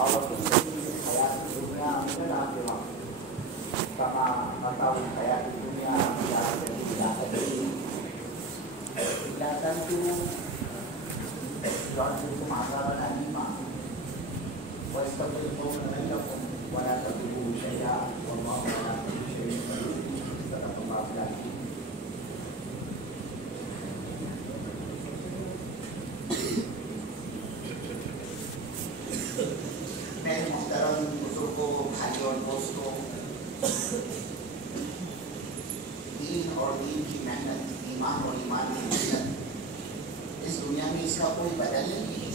اور حیات دنیا میں نہ کما مطلب حیات دنیا میرے محترم بزرگوں بھائیوں اور دوستوں، دین اور دین کی محنت، ایمان اور ایمان کی محنت اس دنیا میں اس کا کوئی بدل نہیں ہے۔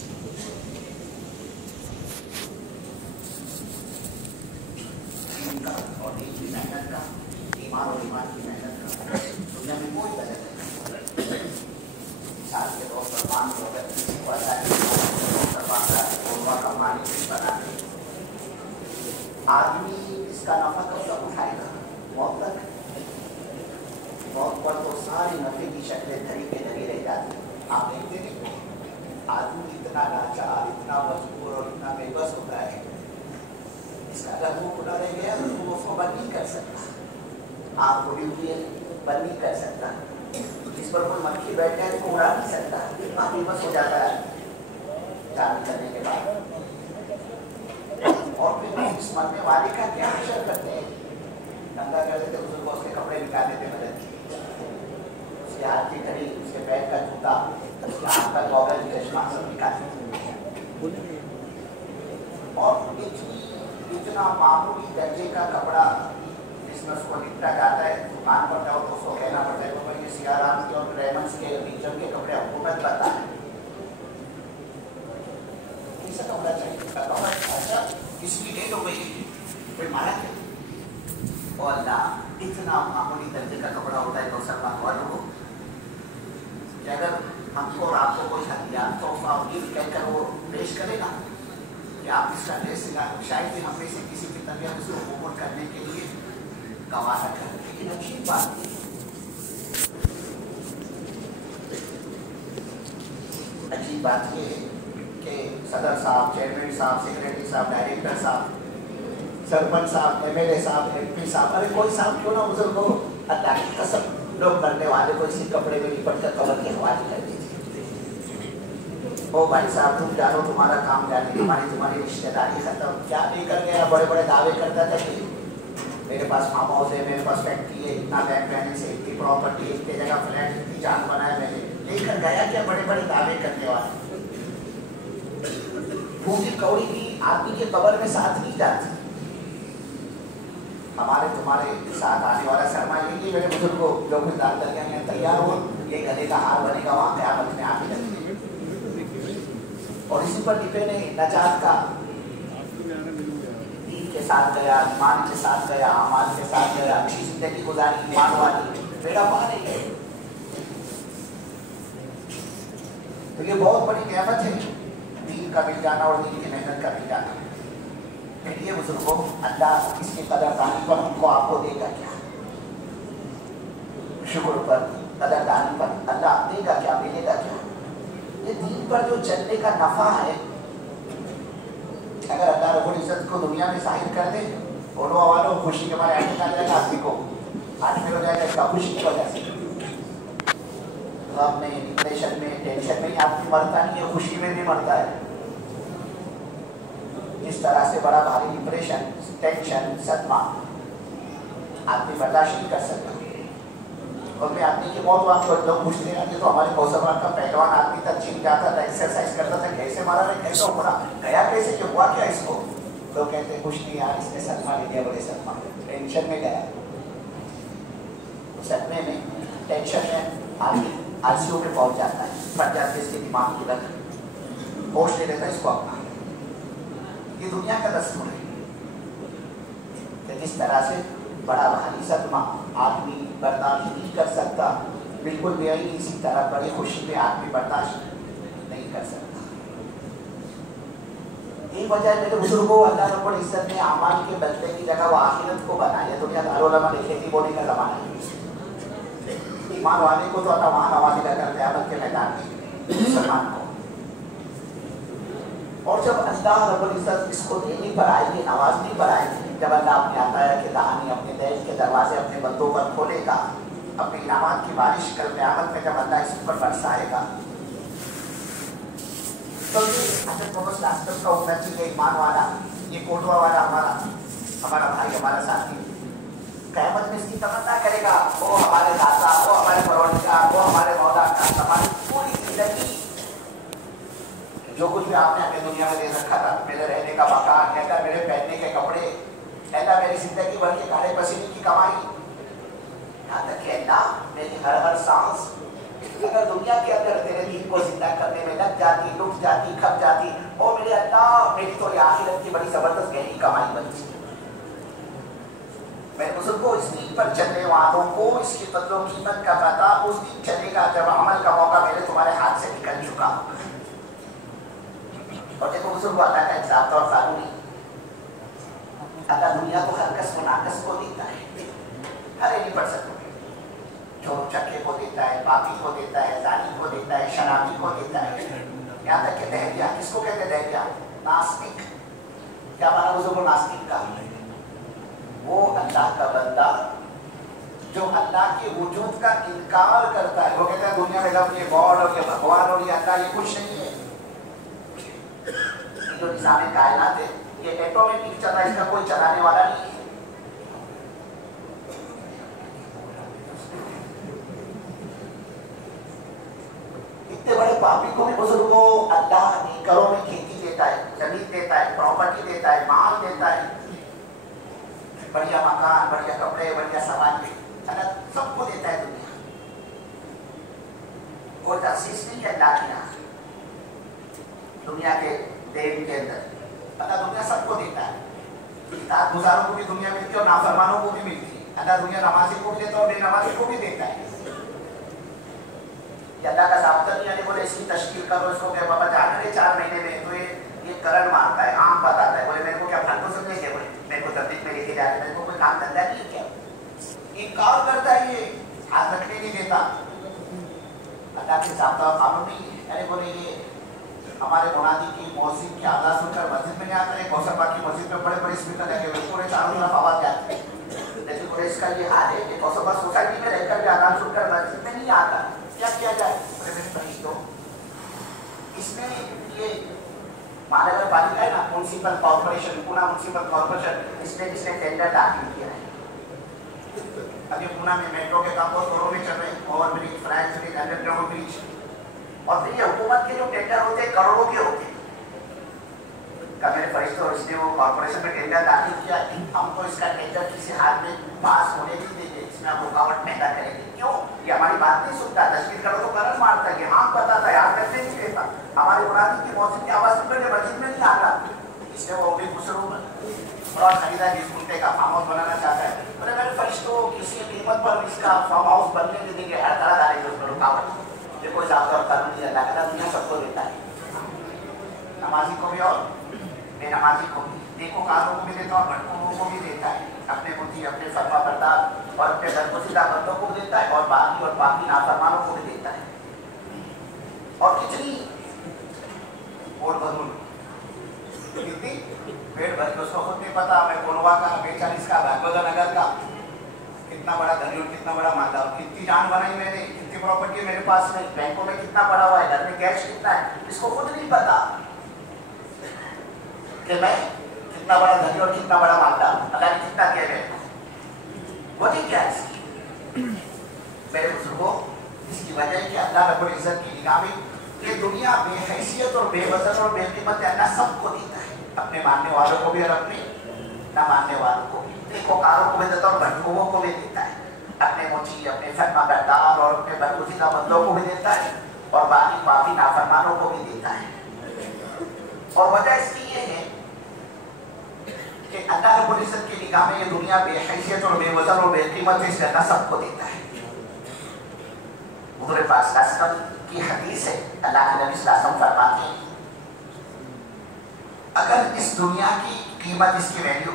دین کا اور دین کی محنت کا، ایمان اور ایمان کی محنت کا دنیا میں کوئی بدل نہیں۔ مثال کے طور پر مان لو اگر کسی کو کا مالک بنا ہے، آدمی اس کا نفع کب تک اٹھائے گا؟ موت تک۔ موت پر تو ساری نفے کی شکلیں دھری کے دھری رہ جاتی ہیں۔ آپ دیکھتے نہیں، آدمی اتنا لاچار، اتنا مجبور اور اتنا بے بس ہوتا ہے، اس کا اگر منہ کھلا رہ گیا تو وہ اس کو بند نہیں کر سکتا، آپ کو بھی بند نہیں کر سکتا، اس پر کوئی مکھی بیٹھ جائے تو اڑا نہیں سکتا، اتنا بے بس ہو جاتا ہے جان کرنے کے بعد۔ اور پھر اس مرنے والے کا کیا حشر کرتے ہیں؟ ننگا کر دیتے، بزرگ اس کے کپڑے نکال دیتے بدن کے، اس کے ہاتھ کی گھڑی، اس کے پیر کا جوتا، اس کے ہاتھ کا گوگل، چشمہ سب نکال دیتے۔ اور اتنا معمولی درجے کا کپڑا جس میں اس کو لپٹا جاتا ہے، دکان پر جاؤ تو اس کو کہنا پڑتا ہے کہ یہ سیاہ رام کے اور ریمنڈس کے ریجن کے کپڑے حکومت بتا ہے، کیسا کپڑا چاہیے؟ اچھا کسی کی ڈیٹ ہو گئی، کوئی مارا ہے؟ اور اللہ اتنا معمولی درجے کا کپڑا ہوتا ہے تو سلمان والوں کو کہ اگر ہم کو اور آپ کو کوئی ہتھیار تحفہ اور گفٹ کہہ کر وہ پیش کرے گا کہ آپ اس کا ڈریس سلا، شاید ہم میں سے کسی کی طبیعت اس کو قبول کرنے کے لیے گوارا کر، لیکن عجیب بات نہیں، عجیب بات یہ ہے کہ صدر صاحب، چیئرمین صاحب، سیکریٹری صاحب، ڈائریکٹر صاحب، سرپنچ صاحب، ایم ایل اے صاحب، ایم پی صاحب، ارے کوئی صاحب کیوں نہ بزرگ ہو، اللہ کی قسم لوگ مرنے والے کو اسی کپڑے میں لپٹ کر قبر کے حوالے کر دیتے۔ او بھائی صاحب تم جانو، تمہارا کام جانے، تمہاری رشتہ داری ختم، کیا لے کر گیا؟ بڑے بڑے دعوے کرتا تھا کہ میرے پاس فارم ہاؤس ہے، میرے پاس فیکٹری ہے، اتنا لینڈ بیلنس ہے، اتنی پراپرٹی، اتنی جگہ فلیٹ، اتنی جان بنایا میں نے، لے کر گیا کیا؟ بڑے بڑے دعوے کرنے والے۔ بھوکی کوڑی بھی آدمی کے قبر میں ساتھ نہیں جاتی۔ ہمارے تمہارے ساتھ آنے والا سرمایہ یہ میرے بزرگوں جو کچھ دار دریا میں تیار ہو، یہ گلے کا ہار بنے گا وہاں قیامت میں آ کے لگے، اور اسی پر ڈپینڈ ہے نجات کا۔ دین کے ساتھ گیا، ایمان کے ساتھ گیا، اعمال کے ساتھ گیا، اچھی زندگی گزاری، ایمان والی، بیڑا پار ہے۔ تو یہ بہت بڑی نعمت ہے دین کا مل جانا اور دین کی محنت کا مل جانا۔ پھر یہ بزرگوں اللہ اس کی قدردانی پر ہم کو آپ کو دے گا کیا؟ شکر پر، قدردانی پر اللہ دے گا کیا، ملے گا کیا؟ یہ دین پر جو چلنے کا نفع ہے، اگر اللہ رب العزت کو دنیا میں ظاہر کر دے، اولو والوں خوشی کے مارے آنے جائے گا آدمی کو، آدمی ہو جائے گا اس کا خوشی کی وجہ سے۔ غم میں، ڈپریشن میں، ٹینشن میں آدمی مرتا نہیں ہے، خوشی میں بھی مرتا ہے۔ اس طرح سے بڑا بھاری ڈپریشن، ٹینشن، صدمہ آدمی برداشت نہیں کر سکتا۔ اور میں آدمی کی موت وہاں پر لوگ پوچھتے رہتے تو ہمارے موسمان کا پہلوان آدمی تک چھین جاتا تھا، ایکسرسائز کرتا تھا، کیسے مارا رہے، کیسے مرا، گیا کیسے، کہ ہوا کیا اس کو؟ لوگ کہتے ہیں کچھ نہیں یار، اس نے صدمہ لے لیا، بڑے صدمہ، ٹینشن میں گیا۔ صدمے میں، ٹینشن میں آدمی آرسیوں میں پہنچ جاتا ہے، پھٹ جاتی ہے اس کے دماغ کی لت، ہوش لے لیتا ہے اس کو اپنا۔ یہ دنیا کا دستور ہے کہ جس طرح سے بڑا بھاری صدمہ آدمی برداشت نہیں کر سکتا، بالکل بھی نہیں، اسی طرح بڑی خوشی میں آدمی برداشت نہیں کر سکتا۔ یہ وجہ ہے میرے بزرگوں، اللہ رب العزت نے اعمال کے بدلے کی جگہ وہ آخرت کو بنایا۔ دنیا دارالعلماء نے کھیتی بونے کا زمانہ ہے، ایمان والے کو تو اللہ وہاں حوالے کر قیامت کے میدان میں مسلمان کو۔ اور जब अल्लाह रब्बुल इज्जत इसको देने पर आएगी, नवाजने पर आएगी, जब अल्लाह अपने अताया के दहानी अपने दैन के दरवाजे अपने बंदों पर खोलेगा, अपनी इनामत की बारिश कल क़यामत में जब अल्लाह इस पर बरसाएगा, तो ये हज़रत मोहम्मद सल्लल्लाहु अलैहि वसल्लम का उम्मती है, ईमान वाला, ये कोटवा वाला हमारा भाई, हमारा साथी, क़यामत में इसकी तमन्ना करेगा, वो हमारे दाता, वो हमारे परवरदिगार, वो हमारे मौला का हमारी पूरी जिंदगी जो कुछ भी आपने अपनी दुनिया में दे रखा था, मेरे रहने का मकान, कहता मेरे पहनने के कपड़े, कहता मेरी जिंदगी भर के काले पसीने की कमाई, यहाँ तक कि अल्लाह मेरी हर सांस अगर दुनिया के अंदर तेरे दीन को जिंदा करने में लग जाती, लुट जाती, खप जाती, और मेरे अल्लाह मेरी तो आखिरत की बड़ी जबरदस्त गहरी कमाई बनती। मेरे बुजुर्गों, इस दीन पर चलने वालों को इसकी कदर कीमत का पता उस दिन चलेगा जब अमल का मौका मेरे तुम्हारे हाथ से निकल चुका होगा। और देखो बुजुर्गों, अल्लाह का इंसाफ और कानूनी, अल्लाह दुनिया को हर कस नाकस को देता है, हर नहीं पढ़ सकते, जो चक्के को देता है, पापी को देता है, जानी को देता है, शराबी को देता है, यहाँ तक कि दहरिया, किसको कहते हैं दहरिया? नास्तिक। क्या माना बुजुर्गों नास्तिक का? वो अल्लाह का बंदा जो अल्लाह के वजूद का इनकार करता है, वो कहता है दुनिया में जब ये गॉड और ये भगवान और ये अल्लाह ये कुछ नहीं है, जो निज़ाम कायनात है ये ऑटोमेटिक चल रहा है, इसका कोई चलाने वाला नहीं है। इतने बड़े पापी को भी बुजुर्गों अल्लाह एकड़ों में खेती देता है, जमीन देता है, प्रॉपर्टी देता है, माल देता है, बढ़िया मकान, बढ़िया कपड़े, बढ़िया सामान, सबको देता है दुनिया। कोई तखसीस नहीं है अल्लाह के यहाँ दुनिया के देन के अंदर, अल्लाह दुनिया सबको देता है। इताअत गुजारों को भी दुनिया मिलती है और नाफरमानों को भी मिलती है। अल्लाह दुनिया नमाजी को भी देता है और बेनमाजी को भी देता है। अल्लाह का ज़ाब्ता नहीं आने बोले इसकी तश्कील करो, इसको क्या बाबा जान रहे 4 महीने में तो ये करंट मारता है, आम बताता है, बोले मेरे को क्या फालतू समझे क्या, बोले मेरे को तबलीग में लेके जा रहे, मेरे को कोई काम धंधा नहीं है क्या, इनकार करता है, ये हाथ रखने नहीं देता। अल्लाह के ज़ाब्ता कानून नहीं है। अरे बोले ये हमारे मुनादी की मौसिम की आवाज़ सुनकर मस्जिद में नहीं आता है, कौसरबाग की मस्जिद में बड़े बड़े स्पीकर लगे हुए पूरे चारों तरफ आवाज़ जाती है, लेकिन बोले इसका ये हाल है कि कौसरबाग सोसाइटी में रहकर भी आवाज़ सुनकर मस्जिद में नहीं आता, क्या किया जाए? बोले मेरे फरिश्तों, इसमें ये महानगर पालिका है ना, municipal corporation, Poona municipal corporation, इसने टेंडर दाखिल किया है। अभी पूना में मेट्रो के काम बहुत जोरों में चल रहे हैं, over bridge, flight bridge, underground bridge, और फिर ये हुकूमत के जो टेंडर होते हैं करोड़ों के होते हैं। मेरे फरिश्तों, इसने वो कॉर्पोरेशन में टेंडर दाखिल किया, हम तो इसका टेंडर किसी हाल में पास होने नहीं देंगे, इसमें हम रुकावट पैदा करेंगे। क्यों? ये हमारी बात नहीं सुनता, तस्वीर करो तो करंट मारता है, हाँ बताता है, याद करते नहीं कहता, हमारी मुनादी की मौसम की आवाज़ सुनकर मस्जिद में नहीं आता, इसलिए वो भी खुश और खरीदारी सुनते का फार्म हाउस बनाना चाहता है। बोले मेरे फरिश्तों, किसी कीमत पर इसका फार्म हाउस बनने नहीं देंगे, हर तरह डालेंगे उसमें रुकावट। ये कोई ज़ाब्ता और कानून नहीं, अल्लाह का दुनिया सबको देता है, नमाजी को भी और बेनमाजी को भी, नेकोकारों को भी देता है और भटकों को भी देता है, अपने बुद्धि, अपने फरमा बरदार और अपने दरगुज़िदा बंदों को भी देता है, और बाकी नाफरमानों को भी देता है। और कितनी और बदूल कितनी पेट भर के उसको खुद नहीं पता, मैं कोलवा का, बेचालीस का, भागवत नगर का, कितना बड़ा धनी और कितना बड़ा मालदार, कितनी जान बनाई मैंने, कितनी प्रॉपर्टी मेरे पास में, बैंकों में कितना पड़ा हुआ है, घर में कैश कितना है, इसको खुद नहीं पता कि मैं कितना बड़ा धनी और कितना बड़ा मालदार, अल्लाह ने कितना किया मेरे को, वही क्या इसकी मेरे बुजुर्गों, इसकी वजह है कि अल्लाह रब्बुल इज्जत की निगाह में ये दुनिया बेहैसियत और बेवजन और बेकीमत अल्लाह सबको देता है, अपने मानने वालों को भी और अपने न मानने वालों को भी, नेकोकारों को भी देता है और भटकों को भी देता है, अपने मुझी, अपने फरमाबरदार और अपने बरगुज़िदा बंदों को भी देता है, और बाकी पापी नाफरमानों को भी देता है। और वजह इसकी ये है कि अल्लाह रब्बुल इज्जत की निगाह में ये दुनिया बेहैसियत और बेवजन और बेकीमत है, इसलिए अल्लाह सबको देता है। हुज़ूर पाक सल्लल्लाहु अलैहि वसल्लम की हदीस है, अल्लाह के नबी सल्लल्लाहु अलैहि वसल्लम फरमाते हैं, अगर इस दुनिया की कीमत, इसकी वैल्यू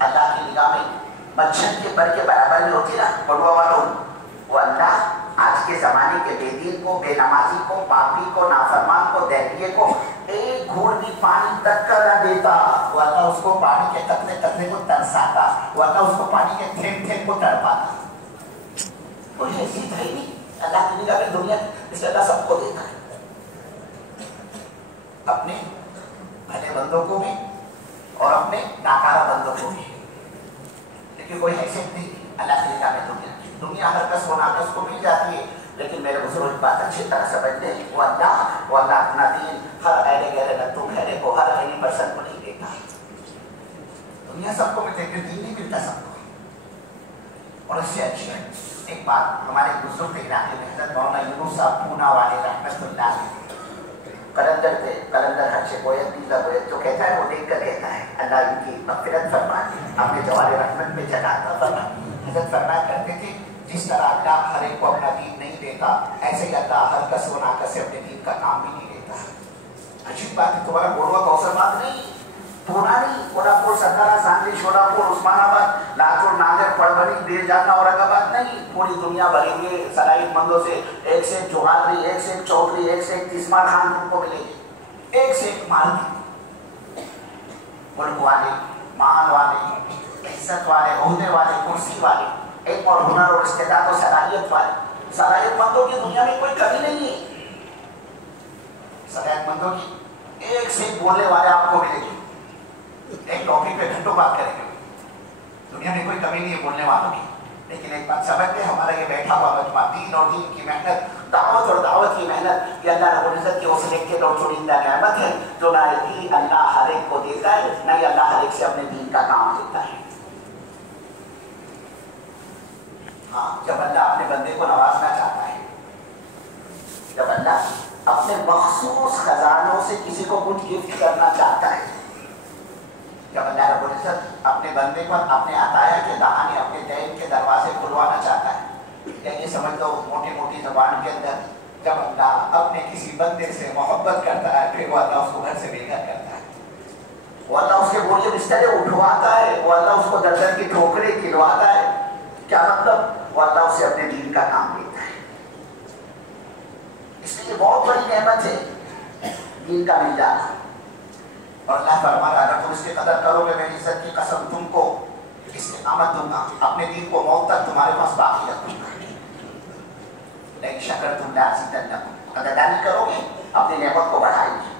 अल्लाह की निगाह में मच्छर के पर के बराबर में होती ना, बड़ुआ वालों, वो अल्लाह आज के ज़माने के बेदीन को, बेनमाजी को, पापी को, नाफरमान को दहलीए को एक घूंट भी पानी तक का न देता, वरना उसको पानी के कतरे कतरे को तरसाता, वरना उसको पानी के थेम थेम को तड़पाता। कोई हैसियत है नहीं अल्लाह की निगाह में दुनिया, इसलिए अल्लाह सबको देता है, अपने भले बंदों को भी और अपने नाकारा बंदों को भी, लेकिन कोई हैसियत नहीं अल्लाह की निगाह में दुनिया। दुनिया हर कस व नाकस को मिल जाती है, लेकिन मेरे बुजुर्ग बात अच्छी तरह समझ ले, वो अल्लाह अपना दीन हर ऐरे गहरे नत्थु खैरे को, हर एनी पर्सन को नहीं देता। दुनिया सबको मिलती है, दीन नहीं मिलता सबको। और इससे अच्छी है एक बात, हमारे बुजुर्ग के इलाके में हज़रत मौलाना यूनुस साहब पूना वाले रहमतुल्लाह कलंदर थे, कलंदर हर्षे बोयत नीला बोयत जो कहता है वो देख कर कहता है, अल्लाह इनकी मग़फ़िरत फरमाए, अपने जवारे रहमत में जगाता फरमाए। हज़रत फरमाया करते थे, जिस तरह अल्लाह हर एक को अपना दीन नहीं देता, ऐसे ही अल्लाह हर कस व नाकस से अपने दीन का काम भी नहीं देता। अजीब बात है, तुम्हारा बोलवा कौसरबाद नहीं, पुरानी कोल्हापुर, सतारा, सांगली, शोलापुर, उस्मानाबाद, लातूर, नांदेड़, परभणी, बीर, जालना, औरंगाबाद नहीं, पूरी दुनिया भरी हुई सलाहियतमंदों से एक से एक जोहारी, एक से एक चौधरी, एक से एक तिस्मार खान तुमको मिलेगी, एक से एक मालवी, मुल्क वाले, मान वाले, इज्जत वाले, ओहदे वाले, कुर्सी वाले, एक और हुनर और इस्तेदाद और सलाहियत वाले। सलाहियतमंदों की दुनिया में कोई कमी नहीं है, सलाहियतमंदों की एक से एक बोलने वाले आपको मिलेंगे, एक टॉपिक पे घंटों बात करेंगे, दुनिया में कोई कमी नहीं है बोलने वालों की। लेकिन एक बात समझते हैं, हमारा ये बैठा हुआ मजमा दीन और दीन की मेहनत, दावत और दावत की मेहनत, ये अल्लाह रब्बुल इज्जत की वो सिलेक्टेड और चुनिंदा नेमत है जो ना ही अल्लाह हर एक को देता है, ना ही अल्लाह हर एक से अपने दीन का काम देता है। हाँ, जब अल्लाह अपने बंदे को नवाजना चाहता है, जब अल्लाह अपने मखसूस खजानों से किसी को कुछ गिफ्ट करना चाहता है, जब अल्लाह रब्बुल इज्जत अपने बंदे को अपने अताया के दहाने, अपने दैन के दरवाजे खुलवाना चाहता है, या ये समझ लो मोटी मोटी ज़बान के अंदर, जब अल्लाह अपने किसी बंदे से मोहब्बत करता है, फिर वो अल्लाह उसको घर से बेघर करता है, वो अल्लाह उसके बोझे बिस्तरे उठवाता है, वो अल्लाह उसको दर्जन की ठोकरें खिलवाता है। क्या मतलब? वो अल्लाह उसे अपने दीन का काम देता है। इसलिए बहुत बड़ी नेमत है दीन का मिल जाना। और अल्लाह फरमा रहा है, अगर तुम इसकी कदर करोगे, मेरी इज्जत की कसम तुमको इस्तिकामत दूंगा, अपने दीन को मौत तक तुम्हारे पास बाकी रख दूंगा। लेकिन शकर तुम लाज़िदन्नकुम, कदरदारी करोगे अपनी नेमत को बढ़ाएंगे।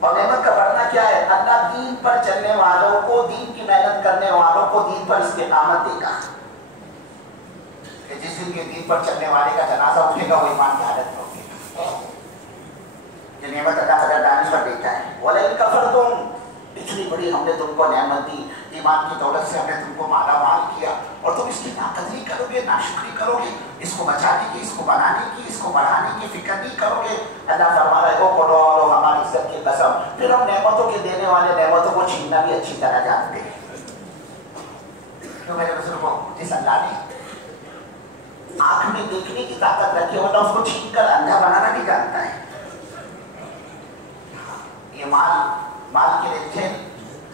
और नेमत का बढ़ना क्या है? अल्लाह दीन पर चलने वालों को, दीन की मेहनत करने वालों को दीन पर इस्तिकामत देगा। जिस दिन के दीन पर चलने वाले का जनाजा उठेगा, वो ईमान की हालत में उठेगा। ये नेमत अल्लाह कदरदानी पर देता है। वलइन कफरतुम, इतनी बड़ी हमने तुमको नेमत दी, ईमान की दौलत से हमने तुमको माला माल किया, और तुम इसकी नाकदरी करोगे, नाशुक्री करोगे, इसको बचाने की, इसको बनाने की, इसको बढ़ाने की फिक्र नहीं करोगे। अल्लाह फरमा रहा है, ओ करो हमारी इज्जत की कसम, फिर हम नेमतों के देने वाले नेमतों को छीनना भी अच्छी तरह जानते हैं। तो मेरे बुजुर्गों, जिस अल्लाह ने आंख में देखने की ताकत रखी होता, उसको छीन कर अंधा बनाना भी जानता है। ये माल के लिए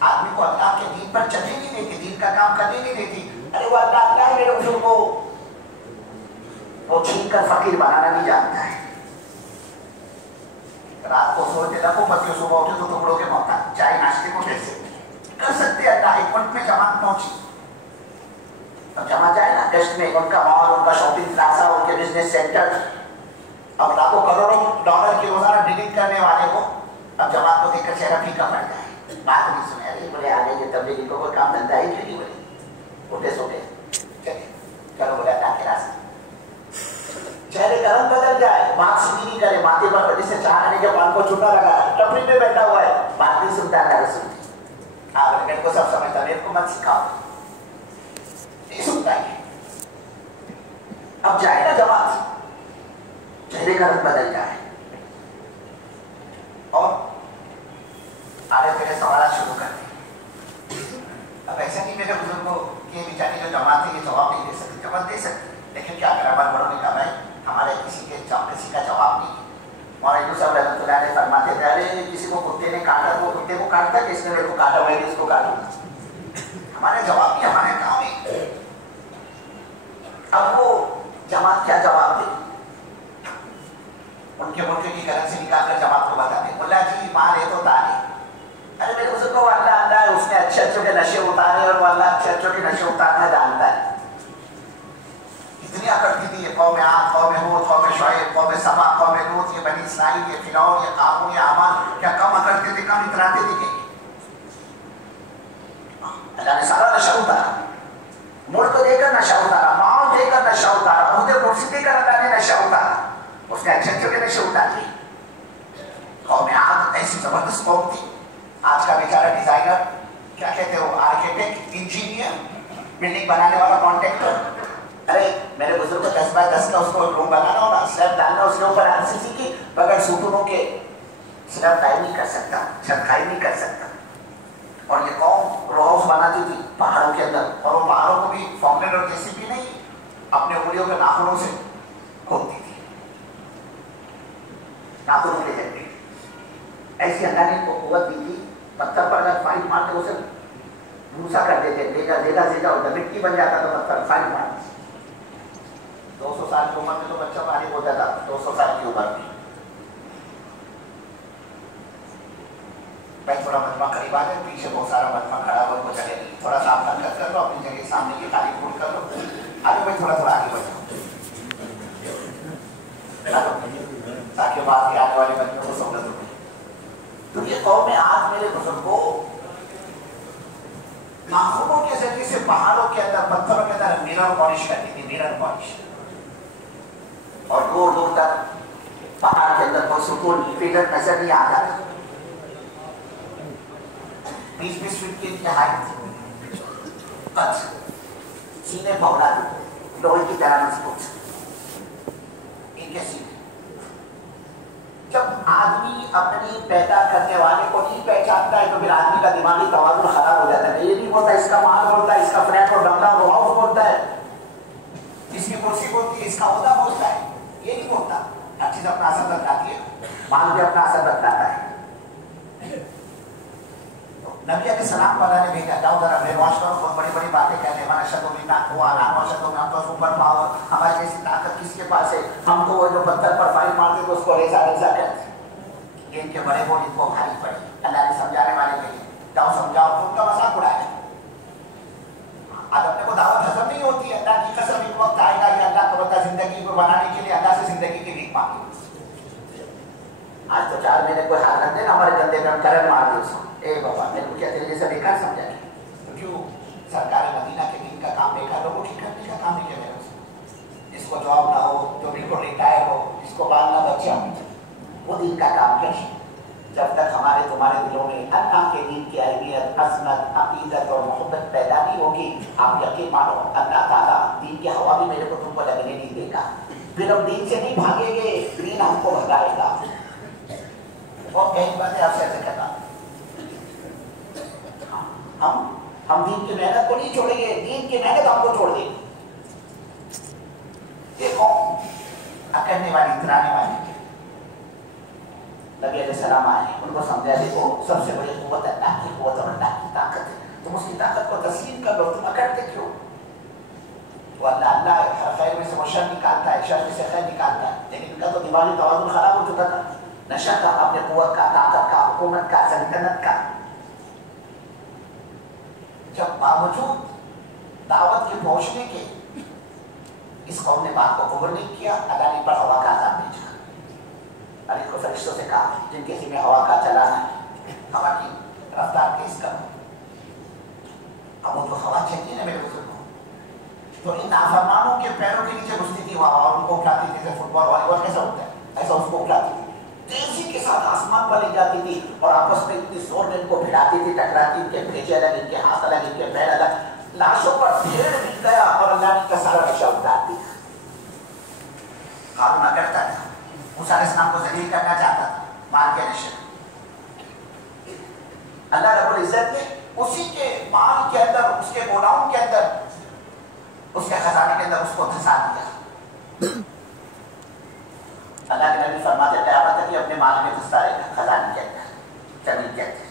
आदमी को अल्लाह के दीन पर चलने नहीं देती, दीन का काम करने नहीं देती। अरे वो अल्लाह मेरे बुजुर्ग को वो छीन कर फकीर बनाना नहीं जानता है। रात को सोते रखो, बच्चे सुबह उठे तो टुकड़ों के मौका, चाय नाश्ते को कैसे कर सकते? अल्लाह एक मिनट में जमात पहुंची, अब जमा जाए ना टेस्ट में, उनका मॉल, उनका शॉपिंग प्लाजा, उनके बिजनेस सेंटर, अब लाखों करोड़ों डॉलर की रोजाना डीलिंग करने वाले को अब जमात को देखकर चेहरा फीका पड़ जाए, बात नहीं सुने। अरे बोले आगे के तबलीगी को कोई काम धंधा ही क्यों नहीं, बोले उठे सोटे चलिए चलो, बोले अल्लाह के रास्ते। चेहरे का रंग बदल जाए, बात सुनी नहीं करे, माथे पर बड़ी से चाह आने के पान को चुना लगा है, टपरी में बैठा हुआ है, बात नहीं सुनता, नहीं सुनती। हाँ, मेरे को सब समझता, मेरे को मत सिखाओ, नहीं सुनता है। अब जाए ना जमात, चेहरे का रंग बदल जाए, और आगे तेरे सवाल शुरू कर दे। अब ऐसा नहीं मेरे बुजुर्गों के बेचारी जो जमात है ये जवाब नहीं दे सकते, जवाब दे सकते, लेकिन क्या करा, हमारे बड़ों ने कहा भाई हमारे किसी का जवाब नहीं। और यूनुस साहब रहमतुल्लाह अलैह फरमाते थे, अरे किसी को कुत्ते ने काटा, वो कुत्ते को काटता है, किसने मेरे को काटा, मैं भी इसको काटूंगा। हमारे जवाब नहीं, हमारे काम है। अब वो जमात क्या जवाब दे, उनके मुल्क की करेंसी निकाल कर जमात को बता दे, माल है तो तारे। अरे मेरे बुजुर्गों, अल्लाह अल्लाह है, उसने अच्छे अच्छों के नशे उतारे और वो अल्लाह अच्छे अच्छों के नशे उतारना जानता है। इतनी अकड़ की थी ये कौम आद, कौम हूद, कौम शुएब, कौम सबा, कौम लूत, ये बनी इस्राइल, ये फिरौन, ये कारून, ये हामान, क्या कम अकड़ते थे, कम इतराते थे क्या? अल्लाह ने सारा नशा उतारा, मुल्क देकर नशा उतारा, माल देकर नशा उतारा, उहदे कुर्सी देकर अल्लाह ने नशा उतारा, उसने अच्छे अच्छे के नशे उतार लिए। कौम आद ऐसी जबरदस्त कौम थी। आज का बेचारा डिजाइनर, क्या कहते हो, आर्किटेक्ट, इंजीनियर, बिल्डिंग बनाने वाला कॉन्ट्रैक्टर, अरे मेरे बुजुर्ग को 10 बाय 10 का उसको रूम बनाना हो ना, स्लैब डालना, उसके ऊपर आरसीसी की बगैर सुतूनों के स्लैब कायम नहीं कर सकता, छत कायम नहीं कर सकता। और ये कौम रो हाउस बनाती थी पहाड़ों के अंदर, और वो पहाड़ों को भी फॉर्मुलेट और जेसीबी नहीं, अपने उंगलियों के नाखूनों से खोदती थी, नाखूनों के जरिए। ऐसी अल्लाह ने को कुव्वत दी थी, पत्थर पर अगर फाइल मारते उसे भूसा कर देते, देगा देगा देगा, और मिट्टी बन जाता था पत्थर फाइल मारते। 200 साल की उम्र में तो बच्चा बालिग हो जाता, 200 साल की उम्र में। भाई थोड़ा मजमा करीब आ जाए, पीछे बहुत सारा मजमा खड़ा हुआ, वो जगह नहीं, थोड़ा सा आप हरकत कर लो, अपनी जगह सामने की खाली फूट कर लो, आगे भाई थोड़ा थोड़ा आगे बढ़ो, ताकि बाद के आने वाले बच्चों को सहूलत हो। तो ये कौम में आज मेरे बुजुर्गों नाखूनों के जरिए से पहाड़ों के अंदर, पत्थरों के अंदर मिरर पॉलिश करती थी, मिरर पॉलिश, और दूर दूर तक पहाड़ के अंदर कोई सुकून फिगर नजर नहीं आता। 20-20 फीट की हाइट, कद, सीने पौड़ा लोहे की तरह मजबूत, इनके सीने। जब आदमी अपनी पैदा करने वाले को नहीं पहचानता है तो फिर आदमी का दिमागी तवाज़ुन खराब हो जाता है। ये नहीं बोलता इसका माल बोलता है, इसका फ्लैट और बंगला रो हाउस बोलता है, इसकी कुर्सी बोलती है, इसका ओहदा बोलता है, ये नहीं बोलता। हर चीज अपना असर बतलाती है, माल भी अपना असर बतलाता है। नबी अलैहि सलाम को अल्लाह ने भेजा, जाओ जरा ब्रेन वॉश करो, बहुत बड़ी बड़ी बातें कहते हैं, हमारी जैसी ताकत किसके पास है, हमको वो जो पत्थर पर फाइल मारते तो उसको रेजा रेजा करते, ये इनके बड़े बोल इनको भारी पड़े। अल्लाह ने समझाने वाले के लिए, जाओ समझाओ, तो उनका मजाक उड़ाया। आज अपने को दावत हजम नहीं होती है, अल्लाह की कसम एक वक्त आएगा कि अल्लाह को बता जिंदगी को बनाने के लिए अल्लाह से जिंदगी की भीख मांगी। आज तो 4 महीने कोई हाथ रख देना हमारे धंधे में, हम करंट मार दे उसको, ए बाबा मेरे को क्या तेरे जैसा बेकार समझा के, तो क्यों सरकार मदीना के दिन का काम बेकार, लोगों ठीक करने का काम नहीं किया। जिसको जॉब ना हो, जो बिल्कुल रिटायर हो, जिसको बाल ना बच्चा, वो दिन का काम करें। जब तक हमारे तुम्हारे दिलों में अल्लाह के दीन की अहमियत, अज़मत, अक़ीदत और मोहब्बत पैदा नहीं होगी, आप यकीन मानो अल्लाह ताला दीन की हवा भी मेरे को तुमको लगने नहीं देगा। फिर हम दीन से नहीं भागेंगे, दीन हमको भगाएगा। और एक बात है आपसे ऐसे कहता, हम दीन की मेहनत को नहीं छोड़ेंगे, दीन की मेहनत हमको छोड़ देगी। देखो अकड़ने वाली, इतराने वाली नबी अलैहिस्सलाम आए, उनको समझा, देखो सबसे बड़ी कुव्वत अल्लाह की कुव्वत और अल्लाह की ताकत है, तुम उसकी ताकत को तस्लीम कर लो, तुम अकड़ते क्यों? वो अल्लाह हर खैर में से वो शर निकालता है, शर में से खैर निकालता है, लेकिन इनका तो दिमागी तवाज़ुन खराब हो चुका था, नशा का, अपने कुव्वत का, ताकत का, हुकूमत का, सल्तनत का। जब बावजूद दावत के पहुंचने के इस कौम ने बात को कबूल नहीं किया, अल्लाह ने पर हवा का आज़ाब भेजा। अली को फरिश्तों से कहा, जिनके सीने हवा का चलाना है, हवा की रफ्तार तेज करो। अब उनको हवा चाहिए ना मेरे बुजुर्गों, तो इन नाफरमानों के पैरों के नीचे घुसती थी हवा, और उनको उठाती थी, जैसे फुटबॉल वॉलीबॉल कैसा होता है, ऐसा उसको उठाती थी, तेजी के साथ आसमान पर ले जाती थी, और आपस में इतनी जोर में इनको भिड़ाती थी, टकराती, इनके भेजे अलग, इनके हाथ अलग, इनके पैर अलग, लाशों पर ढेर बिक गया, और अल्लाह ने का सारा नशा उतार दिया। कानून करता था, मूसा अलैहिस्सलाम को जलील करना चाहता था, मार के नशे। अल्लाह रब्बुल इज्जत ने उसी के माल के अंदर, उसके गोडाउन के अंदर, उसके खजाने के अंदर उसको धंसा दिया। अल्लाह के नबी फरमाते क़यामत तक अपने माल में घुसता रहेगा, खजाने के अंदर, जमीन के अंदर।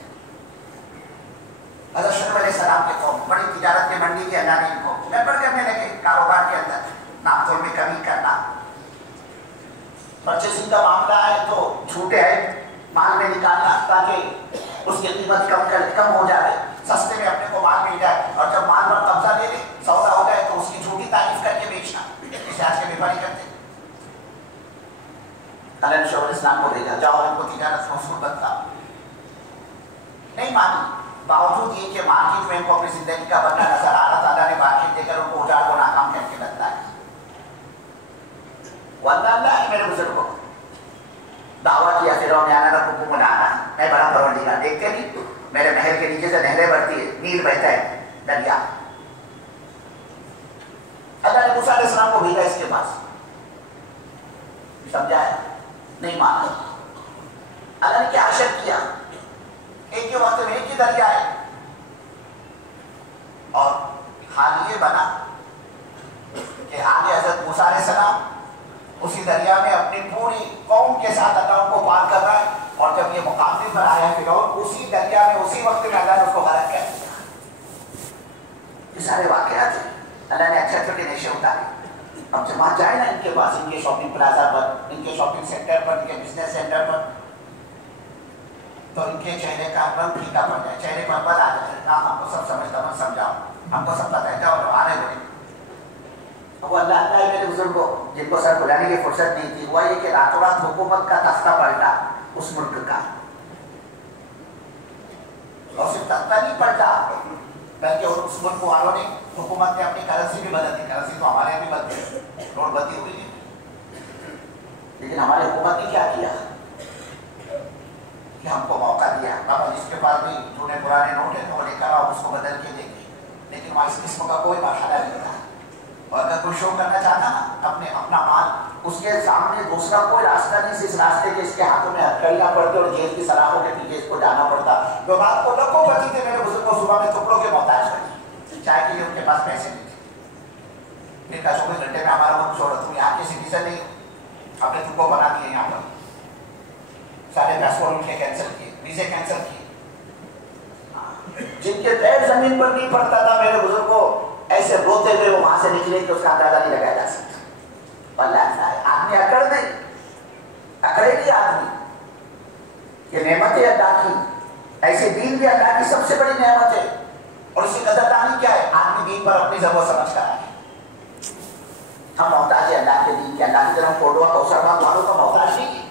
हज़रत शुएब अलैहिस्सलाम के कौम बड़ी तिजारत की मंडी के अल्लाह ने इनको गड़बड़ करने लगे, कारोबार के अंदर नापतोल में कमी करना, परचेसिंग का मामला है तो छूटे है, مال میں نکالنا تاکہ اس کی قیمت کم ہو جائے، سستے میں اپنے کو مال مل جائے، اور جب مال پر قبضہ لے لے سودا ہو جائے تو اس کی جھوٹی تعریف کر کے بیچنا، جسے آج کے بیپاری کرتے ہیں۔ اللہ نے شیخ الاسلام کو بھیجا، جاؤ ان کو تجارت میں اصول بتلاؤ، نہیں مانی، باوجود یہ کہ مارکیٹ میں ان کو اپنی زندگی کا بننا نظر آ رہا تھا، اللہ نے مارکیٹ دے کر ان کو اجاڑ کو ناکام کر کے بتلایا۔ واللہ اللہ ہے میرے بزرگوں، دعویٰ کیا فرعون نے انا ربکم الاعلی، میں بڑا پروردگار، دیکھتے نہیں میرے محل کے نیچے سے نہریں بہتی ہے، نیل بہتا ہے، دریا۔ اللہ نے موسیٰ علیہ السلام کو بھیجا اس کے پاس، سمجھایا نہیں مانا۔ اللہ نے کیا عشر کیا، ایک کے وقت میں ایک ہی دریا ہے، اور حال یہ بنا کہ آگے حضرت موسیٰ علیہ السلام اسی دریا میں اپنی پوری قوم کے ساتھ اللہ ان کو پار کر رہا ہے، اور جب یہ مقابلے پر آیا فرعون اسی دریا میں اسی وقت میں اللہ نے اس کو غرق کر دیا۔ یہ سارے واقعات ہیں، اللہ نے اچھے چھوٹے نشے اتارے۔ اب جب وہاں جائے نا ان کے پاس، ان کے شاپنگ پلازا پر، ان کے شاپنگ سینٹر پر، ان کے بزنس سینٹر پر، تو ان کے چہرے کا رنگ پھیکا پڑ جائے، چہرے پر بد آ جائے، ہم کو سب سمجھتا ہوں، سمجھاؤ ہم کو سب پتہ ہے، جاؤ آنے بولے۔ وہ اللہ اللہ ہے میرے بزرگوں، جن کو سر بلانے کی فرصت نہیں تھی، ہوا یہ کہ راتوں رات حکومت کا تختہ پلٹا اس ملک کا، اور صرف تختہ نہیں پلٹا بلکہ اس ملک والوں نے، حکومت نے اپنی کرنسی بھی بدل دی، کرنسی تو ہمارے بھی بدلی، نوٹ بندی ہوئی نہیں، لیکن ہماری حکومت نے کیا کیا کہ ہم کو موقع دیا، بابا جس کے پاس بھی جونے پرانے نوٹ ہیں وہ لے کر آؤ، اس کو بدل کے دیں گے، لیکن وہاں اس قسم کا کوئی مرحلہ نہیں تھا۔ اور اگر کوئی شو کرنا چاہتا نا اپنا مال، اس کے سامنے دوسرا کوئی راستہ نہیں، اس راستے کے اس کے ہاتھوں میں ہتھکڑیاں پڑتی اور جیل کی سلاخوں کے پیچھے اس کو جانا پڑتا۔ جو رات کو لکھوں بچی تھے میرے بزرگوں، صبح میں ٹکڑوں کے محتاج بنی، چائے کے لیے ان کے پاس پیسے نہیں تھے، پھر کا 24 گھنٹے میں ہمارا وہ چھوڑا، تم یہاں کے سٹیزن نہیں، اپنے تم کو بنا دیے یہاں پر، سارے پاسپورٹ ان کے کینسل کیے، ویزے کینسل کیے۔ جن کے پیر زمین پر نہیں پڑتا تھا میرے بزرگوں، ایسے روتے ہوئے وہ وہاں سے نکلے کہ اس کا اندازہ نہیں لگایا جا سکتا۔ اللہ آدمی اکڑ دے، اکڑے گی آدمی، یہ نعمت ہے اللہ کی، ایسے دین بھی اللہ کی سب سے بڑی نعمت ہے، اور اس کی قدردانی کیا ہے، آدمی دین پر اپنی ضرورت سمجھ کر آئے۔ ہم محتاج ہے اللہ کے دین کے، اللہ کی طرف کوڑوا کوثر باغ والوں کا محتاج نہیں ہے،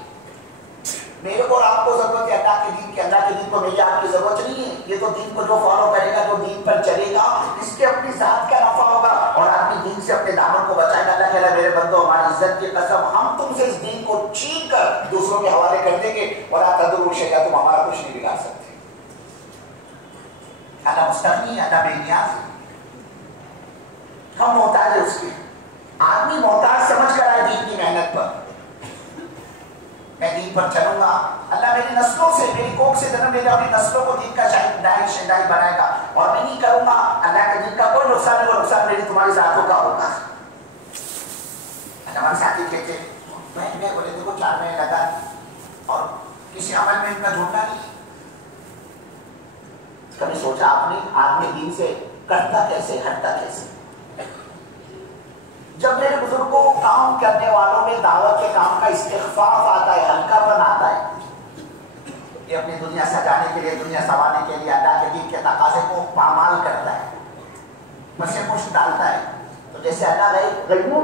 میرے کو اور آپ کو ضرورت ہے اللہ کے دین کی، اللہ کے دین کو میری آپ کی ضرورت نہیں ہے۔ یہ تو دین کو جو فالو کرے گا، جو دین پر چلے گا، اس کے اپنی ذات کا نفع ہوگا، اور آدمی دین سے اپنے دامن کو بچائے گا۔ اللہ کہہ رہا ہے میرے بندو، ہماری عزت کی قسم، ہم تم سے اس دین کو چھین کر دوسروں کے حوالے کر دیں گے، ولا تضروا شیئا، تم ہمارا کچھ نہیں بگاڑ سکتے۔ اللہ مستغنی ہے، اللہ بے نیاز ہے، ہم محتاج ہے اس کے۔ آدمی محتاج سمجھ کر آئے دین کی محنت پر، میں دین پر چلوں گا، اللہ میری نسلوں سے، میری کوکھ سے جنم لے گا، اپنی نسلوں کو دین کا شہدائی بنائے گا، اور میں نہیں کروں گا اللہ کے دین کا کوئی نقصان نہیں، وہ نقصان میری تمہاری ذاتوں کا ہوگا۔ ہمارے ساتھی کہتے میں بولے دیکھو 4 مہینے لگا اور کسی عمل میں ان کا جھوٹنا نہیں۔ کبھی سوچا آپ نے آدمی دین سے کرتا کیسے، ہٹتا کیسے؟ جب میرے بزرگ کو کام کرنے والوں میں دعوت کے کام کا استخفاف آتا ہے، ہلکا پن آتا ہے، یہ اپنی دنیا سجانے کے لیے، دنیا سنوارنے کے لیے اللہ کے دین کے تقاضے کو پامال کرتا ہے، بس پشت ڈالتا ہے، تو جیسے اللہ غیور،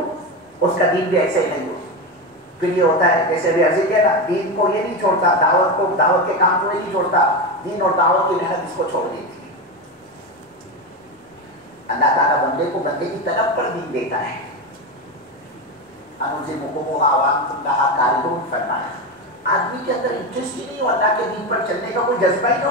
اس کا دین بھی ایسے ہی غیور۔ پھر یہ ہوتا ہے جیسے بھی عرضی کیا نا، دین کو یہ نہیں چھوڑتا، دعوت کے کام کو نہیں چھوڑتا، دین اور دعوت کی محنت اس کو چھوڑ دیتی ہے۔ اللہ تعالیٰ بندے کو بندے کی طلب پر دین دیتا ہے۔ فرمایا آدمی کے اندر انٹرسٹ ہی نہیں ہو اللہ کے دین پر چلنے کا، کوئی جذبہ ہی ہو،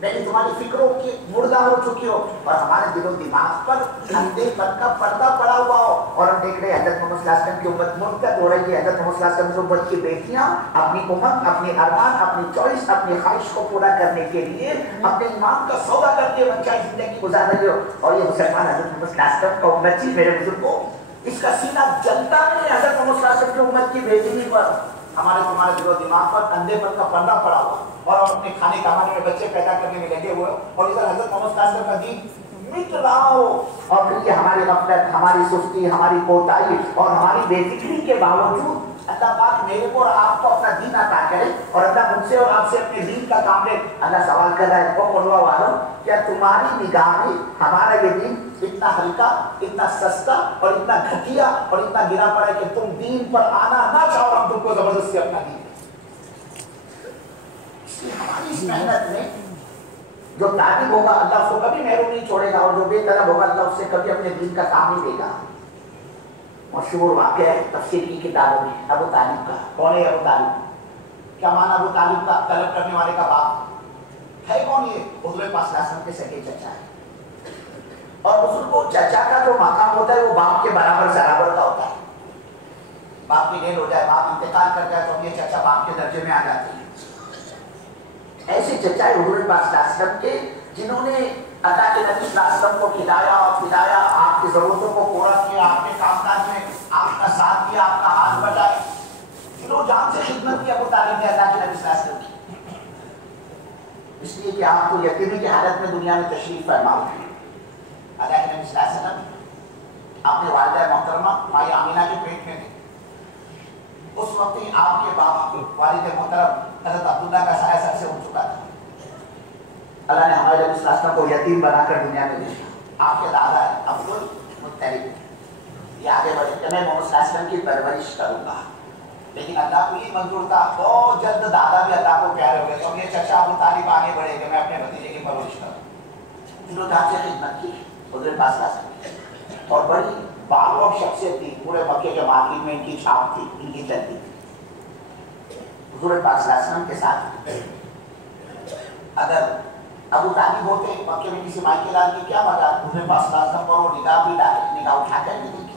میری تمہاری فکروں کی مردہ ہو چکی ہو، اور ہمارے دل و دماغ پر اندھے پن کا پردہ پڑا ہوا ہو، اور ہم دیکھ رہے ہیں حضرت محمد صلی اللہ علیہ وسلم کی امت مرتد ہو رہی ہے، حضرت محمد صلی اللہ علیہ وسلم کی امت کی بیٹیاں اپنی امت، اپنی ارمان، اپنی چوائس، اپنی خواہش کو پورا کرنے کے لیے اپنے ایمان کا سودا کر کے بچائی زندگی گزار رہی ہو، اور یہ مسلمان حضرت محمد صلی اللہ علیہ وسلم کا امتی میرے بزرگوں، اس کا سینہ جلتا نہیں ہے حضرت محمد صلی اللہ علیہ وسلم کی امت کی بیٹی پر، ہمارے تمہارے دل و دماغ پر اندھے پن کا پردہ پڑا ہوا، اور ہم اپنے کھانے کمانے میں بچے پیدا کرنے میں لگے ہوئے، اور ادھر حضرت محمد صلی اللہ علیہ وسلم کا دین مٹ رہا ہو، اور پھر یہ ہماری غفلت، ہماری سستی، ہماری کوتاہی اور ہماری بے فکری کے باوجود اللہ پاک میرے کو اور آپ کو اپنا دین عطا کرے اور اللہ مجھ سے اور آپ سے اپنے دین کا کام لے. اللہ سوال کر رہا ہے او قلوہ والوں کیا تمہاری نگاہ میں ہمارا یہ دین اتنا ہلکا اتنا سستا اور اتنا گھٹیا اور اتنا گرا پڑا ہے کہ تم دین پر آنا نہ چاہو ہم تم کو زبردستی اپنا دین. ہماری اس محنت میں جو طالب ہوگا اللہ اس کو کبھی محروم نہیں چھوڑے گا اور جو بے طلب ہوگا اللہ اس سے کبھی اپنے دین کا کام نہیں دے گا. مشہور واقعہ ہے تفسیر کی کتابوں میں ابو طالب کا. کون ہے ابو طالب؟ کیا مانا ابو طالب کا؟ طلب کرنے والے کا باپ ہے. کون یہ؟ حضور پاک صلی اللہ علیہ وسلم کے سگے چچا ہے. اور بزرگ کو چچا کا جو مقام ہوتا ہے وہ باپ کے برابر برابر کا ہوتا ہے. باپ کی ڈیل ہو جائے باپ انتقال کر جائے تو یہ چچا باپ کے درجے میں آ جاتے ہیں. ایسے چچا ہے حضور پاک صلی اللہ علیہ وسلم کے جنہوں نے اللہ کے نبی صلی اللہ علیہ وسلم کو کھلایا اور پلایا آپ کی ضرورتوں کو پورا کیا آپ کے کام کاج میں آپ کا ساتھ دیا آپ کا ہاتھ بٹائے. جنہوں جان سے خدمت کی ابو طالب نے اللہ کے نبی صلی اللہ علیہ وسلم کی. اس لیے کہ آپ کو یتیمی کی حالت میں دنیا میں تشریف فرما ہوئے. اللہ کے نبی صلی اللہ علیہ وسلم اپنے والدہ محترمہ مائی آمینہ کے پیٹ میں تھے. اس وقت ہی آپ کے باپ والد محترم حضرت عبداللہ کا سایہ سر سے اٹھ چکا تھا. اللہ نے ہمارے نبی صلی اللہ علیہ وسلم کو یتیم بنا کر دنیا میں بھیجا. آپ کے دادا عبد المطلب یہ آگے بڑھے کہ میں محمد صلی اللہ علیہ وسلم کی پرورش کروں گا. لیکن اللہ کو یہ منظور تھا بہت جلد دادا بھی اللہ کو پیارے ہو گئے تو یہ چچا ابو طالب آگے بڑھے کہ میں اپنے بھتیجے کی پرورش کروں. جنہوں جان سے خدمت کی حضور پاک صلی اللہ علیہ وسلم اور بڑی باغ شخصیت تھی. پورے مکے کے مارکیٹ میں ان کی چھاپ تھی ان کی چلتی تھی. حضور پاک صلی اللہ علیہ وسلم کے ساتھ اگر ابو طالب ہوتے مکے میں کسی مائی کے لال کی کیا مزہ حضور پاک صلی اللہ علیہ وسلم پر وہ نگاہ بھی ڈالے نگاہ اٹھا کر بھی دیکھی.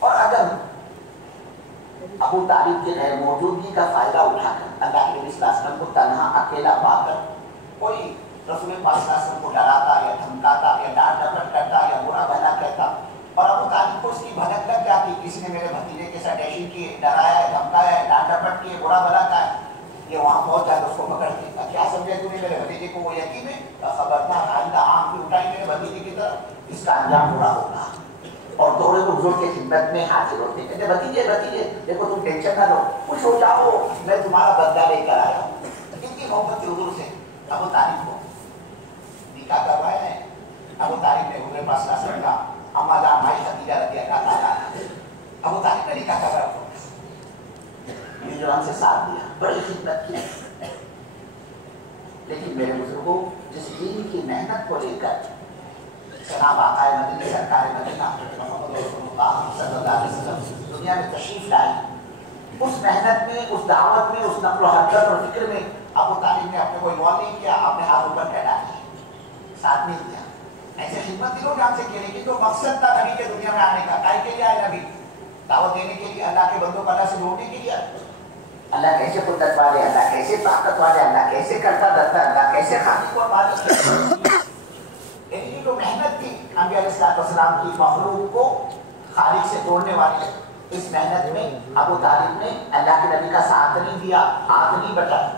اور اگر ابو طالب کے غیر موجودگی کا فائدہ اٹھا کر اللہ کے نبی صلی اللہ علیہ وسلم کو تنہا اکیلا پا کر کوئی رسول پاک صلی اللہ علیہ وسلم کو ڈراتا یا دھمکاتا یا ڈانٹ ڈپٹ کرتا یا برا بھلا کہتا اور ابو طالب کو اس کی بھنک لگ جاتی کسی نے میرے بھتیجے کے ساتھ ڈیشنگ کی دھمکایا ہے ڈانٹ ڈپٹ کیے برا بھلا کہا ہے یہ وہاں پہنچ جائے اس کو پکڑ کے کیا سمجھے تو نے میرے بھتیجے کو وہ یقین ہے خبردار آئندہ آنکھ بھی اٹھائی میرے بھتیجے کی طرف اس کا انجام برا ہوگا. اور دوڑے کو بزرگ کی خدمت میں حاضر ہوتے ہیں کہتے بھتیجے دیکھو تم ٹینشن نہ لو خوش ہو جاؤ میں تمہارا بدلہ لے کر آیا ہوں. کتنی محبت تھی حضور سے. ابو طالب کو نکاح کروایا ہے. ابو طالب نے حضور پاک صلی اللہ علیہ وسلم کا اما جان بھائی خدیجہ رضی اللہ تعالیٰ ابو طالب نے نکاح کروایا سے ساتھ دیا بڑی خدمت کی. لیکن میرے بزرگوں جس دین کی محنت کو لے کر جناب آقائے مدینہ سرکار مدینہ محمد رسول اللہ صلی اللہ علیہ وسلم دنیا میں تشریف لائی اس محنت میں اس دعوت میں اس نقل و حرکت اور فکر میں ابو طالب نے اپنے کو انوالو نہیں کیا اپنے ہاتھ اوپر پھیلا دیے ساتھ نہیں دیا. ایسے خدمت دلوں جان سے کیے لیکن جو مقصد تھا نبی کے دنیا میں آنے کا کائے کے لیے آئے نبی دعوت دینے کے لیے اللہ کے بندوں کو اللہ سے جوڑنے کے لیے. اللہ کیسے قدرت والے اللہ کیسے طاقت والے اللہ کیسے کرتا دھرتا اللہ کیسے خالق اور مالک. لیکن جو محنت تھی انبیاء علیہ السلام کی مخلوق کو خالق سے جوڑنے والی اس محنت میں ابو طالب نے اللہ کے نبی کا ساتھ نہیں دیا ہاتھ نہیں بٹایا.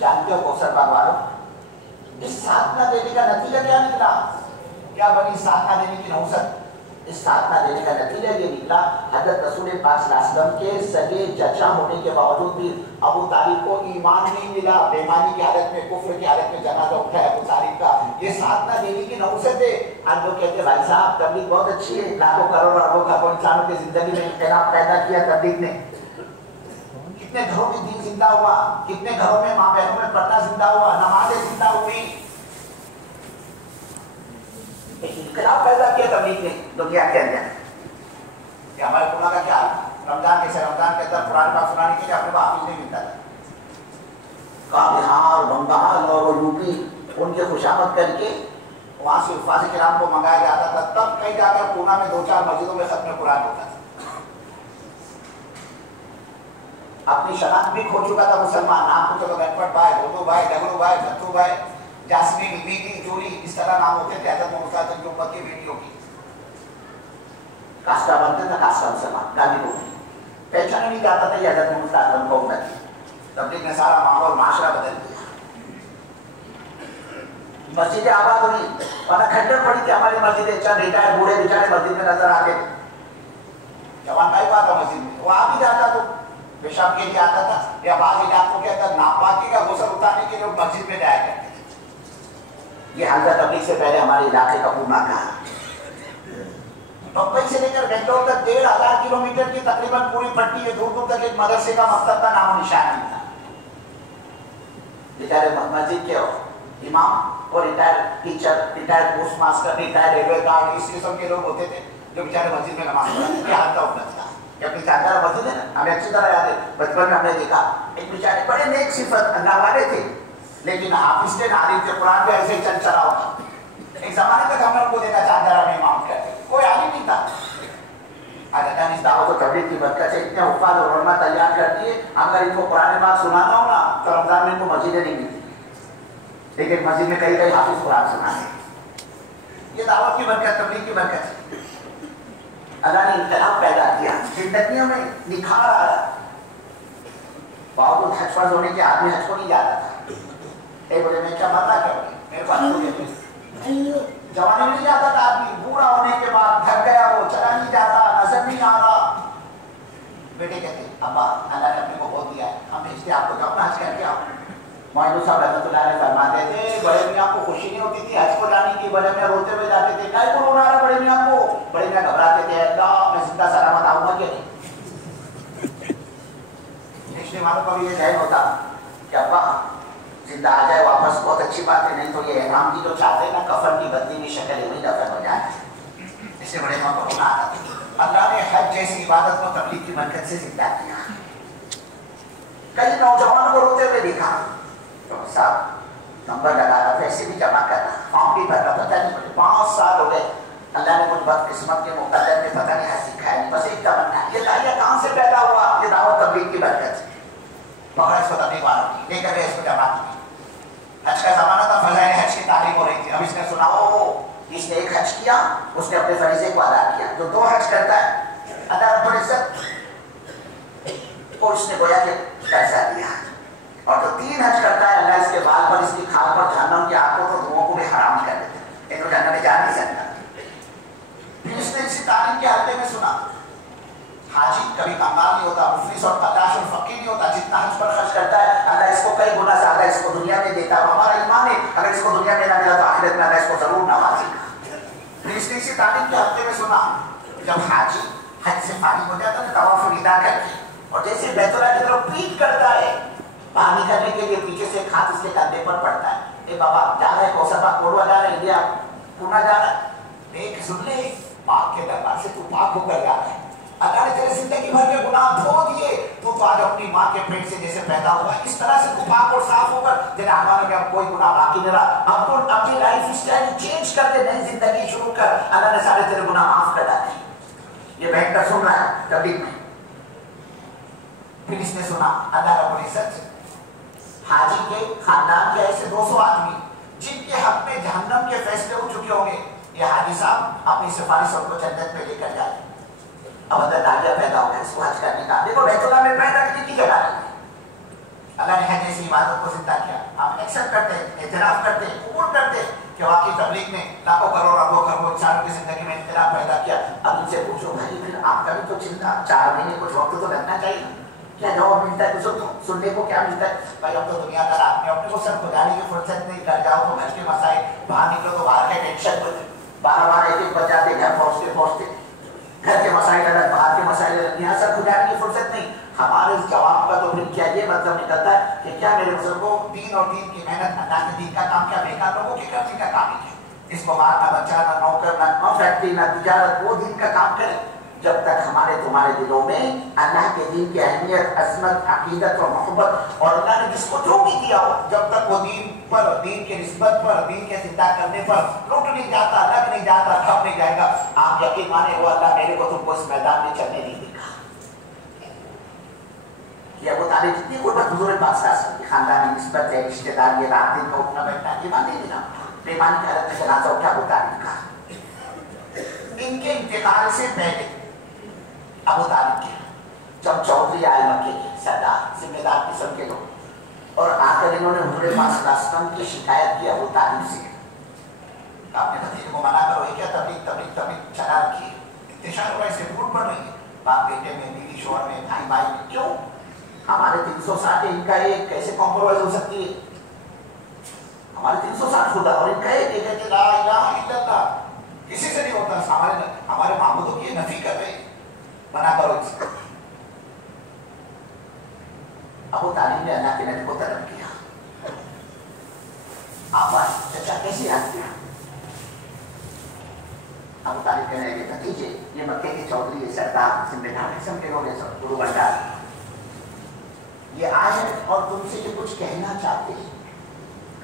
جانتے ہو کوثر باغ والوں اس ساتھ نہ دینے کا نتیجہ کیا نکلا؟ کیا بنی ساتھ نہ دینے کی نحوست؟ اس ساتھ نہ دینے کا نتیجہ یہ نکلا حضرت رسول پاک صلی اللہ علیہ وسلم کے سگے چچا ہونے کے باوجود بھی ابو طالب کو ایمان نہیں ملا. بےمانی کی حالت میں کفر کی حالت میں جنازہ اٹھایا ابو طالب کا. یہ ساتھ نہ دینے کی نحوست ہے. آج لوگ کہتے ہیں بھائی صاحب تبلیغ بہت اچھی ہے لاکھوں کروڑوں اربوں خربوں انسانوں کی زندگی میں انقلاب پیدا کیا تبلیغ نے. کتنے گھروں میں دین زندہ ہوا کتنے گھروں میں ماں بہنوں میں پردہ زندہ ہوا نمازیں زندہ ہوئی. انقلاب پیدا کیا تبلیغ نے دنیا کے اندر. کہ ہمارے قرآن کا کیا رمضان کیسے رمضان کے اندر قرآن پاک سنانے کے لیے اپنے کو حافظ نہیں ملتا تھا. بہار بنگال اور یو پی ان کی خوشامد کر کے وہاں سے حفاظ کرام کو منگایا جاتا تھا. تب کہیں جا کر پونا میں 2-4 مسجدوں میں ختم قرآن ہوتا تھا. اپنی شناخت بھی کھو چکا تھا مسلمان. نام کو چلو گنپٹ بھائی بودو بھائی ڈگڑو بھائی ستو بھائی جاسمین بیوی چوری اس طرح نام ہوتے تھے حضرت محمد کی امت کی بیٹیوں کی. کاسٹا بنتے تھا کاسٹا مسلمان گالی کو پہچانا نہیں جاتا تھا یہ حضرت محمد کو امت کی. تبلیغ نے سارا ماحول معاشرہ بدل دیا. مسجدیں آباد ہوئی ورنہ کھنڈر پڑی تھی ہماری مسجدیں. چند ریٹائر بوڑھے بیچارے مسجد میں نظر آتے जवान भाई आता मस्जिद में, वो आ भी जाता तो पेशाब के लिए आता था, या बाद इलाकों के अंदर नापाकी का गुस्सा उतारने के लिए मस्जिद में जाया करते थे। ये हल्का तबलीग से पहले हमारे इलाके का पूना कहा, मुंबई से लेकर बेंगलोर तक 1500 किलोमीटर की तकरीबन पूरी पट्टी है, दूर दूर तक एक मदरसे का मकतब का नामो निशान नहीं था। बेचारे मस्जिद के इमाम और retired teacher, retired post master, retired railway guard, इस किस्म के लोग होते थे जो बेचारे मस्जिद में नमाज पढ़ते थे। हाल का उन्नत था अपनी जानदार मस्जिद है ना, हमें अच्छी तरह याद है, बचपन में हमने देखा एक बेचारे बड़े नेक सिफत अल्लाह वाले थे, लेकिन हाफिज थे, आलिम थे, कुरान भी ऐसे ही चल चला होता। एक जमाने तक हम लोग को देखा चांदारा में इमाम करते, कोई आलिम नहीं था। आज अचानक इस दावत और तबलीग की बरकत से इतने हुफ्फाज और उलमा तैयार कर दिए, अगर इनको कुरान बात सुनाना हो ना तो रमजान में इनको मस्जिदें नहीं मिलती, लेकिन मस्जिद में कई कई हाफिज कुरान सुनाते। ये दावत की बरकत, तबलीग की बरकत है। अल्लाह ने इख्तिलाफ पैदा किया, जिंदगियों में निखार आया। बहुत हज फर्ज होने के आदमी हज को नहीं जाता था, एक बोले मैं क्या मरना करूँगी, मेरे पास जवानी में नहीं जाता था आदमी, बूढ़ा होने के बाद थक गया, वो चला नहीं जाता, नजर नहीं आ रहा। बेटे कहते अब्बा अल्लाह ने अपने को बहुत दिया है, हम भेजते आपको, जाओ ना हज करके आओ। मौलवी साहब रहमतुल्लाह अलैह फरमाते थे, बड़े मियां को खुशी नहीं होती थी हज को जाने की, बड़े मियां रोते हुए जाते थे, क्या को रोना रहा बड़े मियां को, बड़े मियां घबराते थे, अल्लाह मैं जिंदा सलामत आऊंगा कि नहीं। देखने वालों का भी ये जहन होता कि अब्बा जिंदा आ जाए वापस, बहुत अच्छी बात है, नहीं तो ये इमाम जी जो चाहते हैं ना कफन की बदली की शक्ल वही दफन हो जाए, इससे बड़े मां को रोना आता था। अल्लाह ने हज जैसी इबादत को तबलीग की बरकत से जिंदा किया। कई नौजवानों को रोते हुए देखा, तो साहब नंबर लगा रहा, पैसे भी जमा कर रहा, फॉर्म भी भर रहा, पता नहीं मुझे 5 साल हो गए, अल्लाह ने मुझ बदकिस्मत के मुक़द्दर में पता नहीं सिखाया नहीं, बस एक तमन्ना, ये दाइया कहाँ से पैदा हुआ, ये दावत तबलीग की बरकत है। पकड़ा इसको तबलीग वालों की, लेकर गए इसको जमा की। हज का जमाना था, फज़ाइल हज की तालीम हो रही थी। अब इसने सुना हो इसने एक हज किया, उसने अपने फरीज़े को अदा किया, जो 2 हज करता है अदा पर इज्जत, और उसने गोया के पैसा दिया, और जो 3 हज करता है अल्लाह इसके बाल पर, इसकी खाल पर जहन्नम की आंखों को धुओं को भी हराम कर देते हैं, ये तो जन्नत में जा नहीं सकता। फिर इसने इसी तालीम के हल्के में सुना हाजी कभी कंगाल नहीं होता, मुफलिस और कदाश और फकीर नहीं होता, जितना हज पर खर्च करता है अल्लाह इसको कई गुना ज्यादा इसको दुनिया में देता है। हमारा ईमान है अगर इसको दुनिया में ना मिला तो आखिरत में अल्लाह इसको जरूर नवाजेगा। फिर इसने इसी तालीम के हफ्ते में सुना जब हाजी हज से फारिग हो जाता है तवाफ विदा करके, और जैसे बैतुल्लाह की तरफ पीठ करता है बाहर निकलने के लिए, पीछे से एक हाथ इसके कंधे पर पड़ता है, ए बाबा जा रहे कौसरबा कोडवा जा रहे इंडिया पूना जा रहा है, देख सुन ले पाक के दरबार से तू पाक होकर जा रहा है, अल्लाह ने तेरे जिंदगी भर के गुनाह धो दिए, तू तो आज अपनी माँ के पेट से जैसे पैदा हुआ इस तरह से तू पाक और साफ होकर तेरे आमाल में अब कोई गुनाह बाकी नहीं रहा, अब तो अपनी लाइफ स्टाइल चेंज कर दे, नई जिंदगी शुरू कर, अल्लाह ने सारे तेरे गुनाह माफ कर डाले। ये बैठकर सुन रहा है तबलीग में। फिर इसने सुना अल्लाह रब्बुल इज्जत हाजी के खानदान के ऐसे 200 आदमी जिनके हक में जहन्नम के फैसले हो चुके होंगे, ये हाजी साहब अपनी सिफारिश उनको जन्नत में लेकर जाए। अब अंदर दादिया पैदा हो गया इसको हज करने का, देखो बैतुल्लाह में पैदा करने की जगह नहीं है। अल्लाह ने हज जैसी इबादत को जिंदा किया, हम एक्सेप्ट करते हैं, एतराफ करते हैं, कबूल करते हैं कि वाकई तबलीग ने लाखों करोड़ अरबों करोड़ इंसानों की जिंदगी में इख्तिलाफ पैदा किया। अब इनसे पूछो भाई फिर आपका भी तो चिंता 4 महीने कुछ वक्त तो लगना चाहिए, क्या जवाब मिलता है कुछ सुनने को? क्या मिलता है? भाई हम तो दुनियादार आदमी, अपने को सर खुदाने की फुर्सत नहीं, कर जाओ तो घर के मसाइल, बाहर निकलो तो बाहर के टेंशन बने, बार एक बज जाते घर पहुंचते घर के मसाइल अलग, बाहर के मसाइल अलग, यहाँ सर खुदाने की फुर्सत नहीं। हमारे इस जवाब का तो फिर क्या ये मतलब निकलता है कि क्या मेरे बुजुर्गों दीन और दीन की मेहनत, अल्लाह के दीन का काम क्या बेकार लोगों के करने का काम ही है? इसको बाहर ना बच्चा ना नौकर ना फैक्ट्री ना तिजारत, वो दीन का काम करे जब तक हमारे तुम्हारे दिलों में अल्लाह के दीन की अहमियत, अजमत, अकीदत और मोहब्बत और अल्लाह ने जिसको जो भी दिया हो, जब तक वो दीन पर, दीन के निस्बत पर, दीन के जिंदा करने पर लुट नहीं जाता, लग नहीं जाता, थम नहीं जाएगा, आप यकीन माने वो अल्लाह मेरे को तुमको इस मैदान में चलने नहीं देगा। ये अबू तालिब जितनी गुर्बत हुजूर पाक सल्लल्लाहु अलैहि वसल्लम खानदानी निस्बत है, रिश्तेदार, ये रात दिन का उठना बैठना, ईमान नहीं मिला, बेईमानी की हालत में जनाजा उठा अबू तालिब का। इनके इंतकाल से पहले अबू तालिब के जब चौधरी आए मक्के के सरदार जिम्मेदार किस्म के लोग, और आकर इन्होंने हुजूर पाक सल्लल्लाहु अलैहि वसल्लम की शिकायत की अबू तालिब से, अपने भतीजे को मना करो, ये क्या तबलीग चला रखी है, इंतशार हुआ, इससे फूट पड़ रही है, बाप बेटे में, बीवी शोहर में, भाई भाई में, क्यों? हमारे 360 इनका एक कैसे कॉम्प्रोमाइज हो सकती है? हमारे 360 खुदा और इनका एक कहते ला इलाहा इल्लल्लाह, किसी से नहीं होता। हमारे मामूदों की नफी कर रहे, मना करो इसको। अबू तालिब ने अल्लाह के नबी को तलब किया, आवाज चचा कैसे याद किया? अबू तालिब कहने लगे, भतीजे ये मक्के के चौधरी सरदार जिम्मेदार किस्म के लोग हैं, सब गुरु भंडार, ये आए हैं और तुमसे जो कुछ कहना चाहते हैं।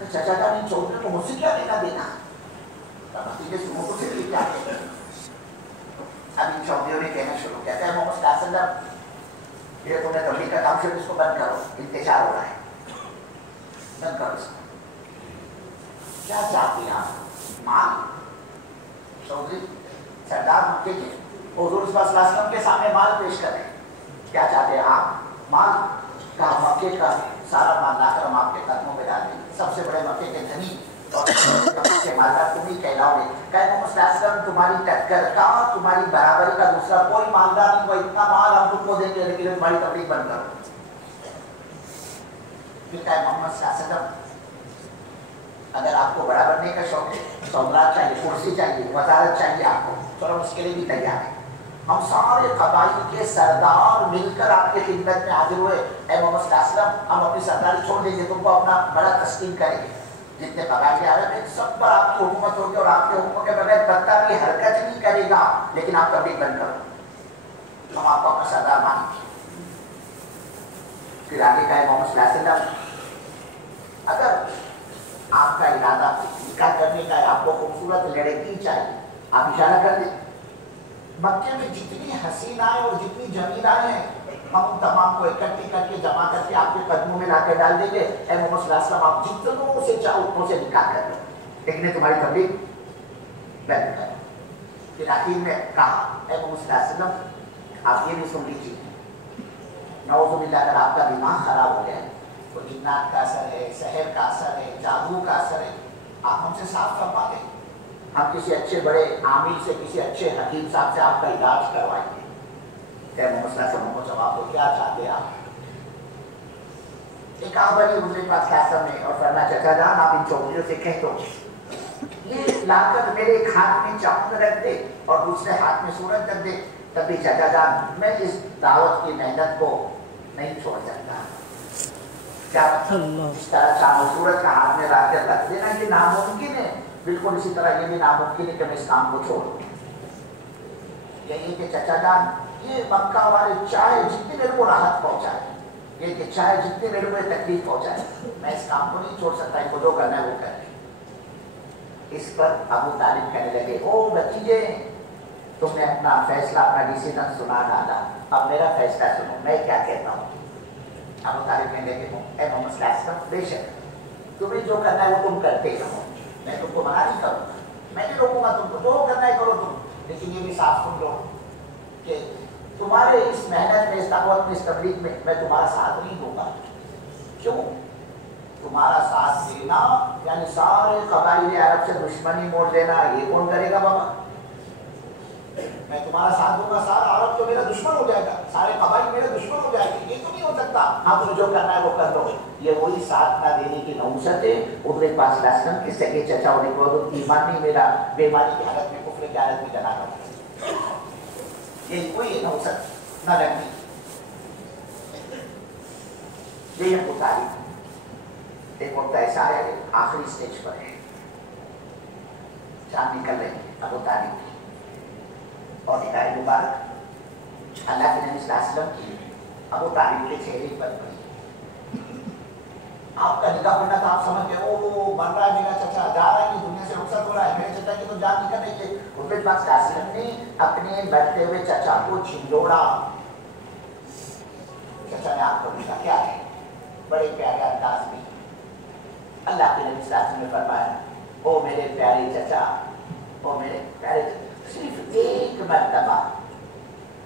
चचा का इन चौधरी को मुझसे क्या लेना देना? भतीजे सुनो तो से क्या कहते हैं? अब इन चौधरियों ने कहना शुरू किया, क्या मोहम्मद सल्लल्लाहु अलैहि वसल्लम, ये तुमने तबलीग का काम शुरू, इसको बंद करो, इंतजार हो रहा है, बंद करो इसको। क्या चाहते हैं आप? माल? चौधरी सरदार मक्के के हुजूर सल्लल्लाहु अलैहि वसल्लम के सामने माल पेश करें, क्या चाहते हैं आप? माल का मक्के का सारा माल लाकर हम आपके कदमों में डाल देंगे, सबसे बड़े मक्के के धनी और के मालदार तुम ही कहलाओगे। कहे मोहम्मद सल्लल्लाहु अलैहि वसल्लम तुम्हारी टक्कर का, तुम्हारी बराबरी का दूसरा कोई मालदार नहीं, वो इतना माल हम तुमको देंगे लेकिन तुम्हारी तबलीग बंद करो। फिर कहे मोहम्मद सल्लल्लाहु अलैहि वसल्लम अगर आपको बड़ा बनने का शौक है, सौगात चाहिए, कुर्सी चाहिए, वजारत चाहिए आपको, चलो उसके लिए भी तैयार है। हम सारे कबाइल के सरदार मिलकर आपके खिदमत में हाजिर हुए, ऐ मोहम्मद सल्लल्लाहु अलैहि वसल्लम हम अपनी सरदारी छोड़ देंगे, तुमको अपना बड़ा तस्लीम करेंगे। जितने कबाइल अरब हैं सब पर आपकी हुकूमत होगी और आपके हुक्म के बगैर पत्ता भी हरकत नहीं करेगा, लेकिन आप तबलीग बंद करो, हम आपको अपना सरदार मानेंगे। फिर आगे का मोहम्मद सल्लल्लाहु अलैहि वसल्लम अगर आपका इरादा निकाह करने का है, आपको खूबसूरत लड़की चाहिए, आप इशारा कर दें। मक्के में जितनी हसीनाएं और जितनी जमीनाएं हैं हम तमाम को इकट्ठी करके जमा करके आपके कदमों में लाकर डाल देंगे। ऐ मोहम्मद सल्लल्लाहु अलैहि वसल्लम आप जितनों से चाहो उतनों से निकाह कर लो, लेकिन तुम्हारी तबलीग बंद करो। फिर आखिर में कहा, ऐ मोहम्मद सल्लल्लाहु अलैहि वसल्लम आप ये भी सुन लीजिए, नौजुबिल्लाह अगर आपका दिमाग खराब हो गया तो जिन्नात का असर है, शहर का असर है, जादू का असर है, आप हमसे साफ फरमा दें, हम किसी अच्छे बड़े आमिर से, किसी अच्छे हकीम साहब से आपका इलाज करवाएंगे। क्या मोहम्मद सल्लल्लाहु अलैहि वसल्लम को जवाब दो, क्या चाहते हैं आप? एक बड़ी मुझे पास खासा में और फरमा चचा जान आप इन चौधरियों से कह दो ये लाकर मेरे एक हाथ में चावल रख दे और दूसरे हाथ में सूरज रख दे, तभी चचा जान मैं इस दावत की मेहनत को नहीं छोड़ सकता। क्या इस तरह चावल सूरज का हाथ में रख देना ये नामुमकिन है, बिल्कुल इसी तरह ये भी नामुमकिन है कि मैं इस काम को छोड़ूं। यही कि चचा जान ये मक्का वाले चाहे जितनी मेरे को राहत पहुंचाए, ये कि चाहे जितनी मेरे को तकलीफ पहुंचाए, मैं इस काम को नहीं छोड़ सकता, इनको जो करना है वो करें। इस पर अबू तालिब कहने लगे, ओ भतीजे तुमने अपना फैसला, अपना डिसीजन सुना डाला, अब मेरा फैसला सुनो, मैं क्या कहता हूँ। अबू तालिब कहने लगे, ऐ मोहम्मद सल्लल्लाहु अलैहि वसल्लम बेशक तुम्हें जो करना है वो तुम करते रहो, मैं तुमको मना नहीं करूँगा, मैं नहीं रोकूंगा तुमको, जो करना है करो तुम, लेकिन ये भी साफ सुन लो कि तुम्हारे इस मेहनत में, इस दावत में, इस तबलीग में मैं तुम्हारा साथ नहीं दूंगा। क्यों? तुम्हारा साथ देना यानी सारे कबाइल अरब से दुश्मनी मोड़ देना, ये कौन करेगा बाबा? मैं तुम्हारा साथ दूंगा, सारा अरब तो मेरा दुश्मन हो जाएगा, सारे कबाइल मेरे दुश्मन हो जाएंगे, ये तो नहीं हो सकता। हाँ तुम्हें जो करना है वो कर दो। ये वही साथ ना देने की नौसत है उधर पास लास्टम के सगे चचा होने को ईमान नहीं मेरा, बेईमानी की हालत में, कुफर की हालत में जना रहा, ये कोई नौसत न लगनी। ये अबू तालिब एक वक्त ऐसा है आखिरी स्टेज पर है, चांद निकल रहे अबू तालिब की और निकाय मुबारक अल्लाह के नबी सल्लल्लाहु अलैहि वसल्लम की अबू तालिब के चेहरे पर पड़ी। आपका निकाह पड़ना था, आप समझ गए ओ मर रहा है मेरा चचा, जा रहा है कि दुनिया से रुखसत हो रहा है, मेरे चचा की तो जान निकल रही है। उनके पास कासिम ने अपने बढ़ते हुए चचा को झिंझोड़ा, चचा ने आपको पूछा क्या है, बड़े प्यारे अंदाज में अल्लाह के नबी सल्लल्लाहु अलैहि वसल्लम ने फरमाया, ओ मेरे प्यारे चचा, ओ मेरे प्यारे चचा, सिर्फ एक मर्तबा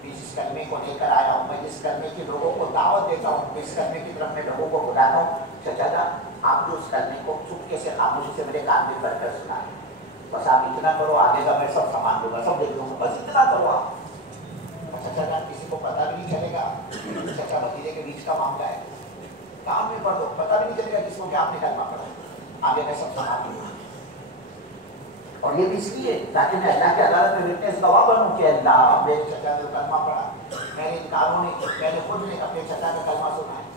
जिस कलमे को लेकर आया हूँ, मैं जिस कलमे के लोगों को दावत देता हूँ, जिस कलमे की तरफ मैं लोगों को बुलाता हूँ, चचा आप जो उस कलमे को चुपके से खामोशी से मेरे कान में भरकर सुना, बस आप इतना करो, आगे का मैं सब सामान दूंगा, सब देख लूंगा, बस इतना करो आप। चचा जान किसी को पता भी नहीं चलेगा, चचा भतीजे के बीच का मामला है, काम में पढ़ दो, पता भी नहीं चलेगा किसको कि आपने कलमा पढ़ा, आगे मैं सब सुना दूंगा। और ये भी इसलिए ताकि मैं अल्लाह की अदालत में विटनेस गवाह बनूं कि अल्लाह मेरे चचा ने कलमा पढ़ा, मैंने मैंने खुद ने अपने चचा का कलमा सुना है।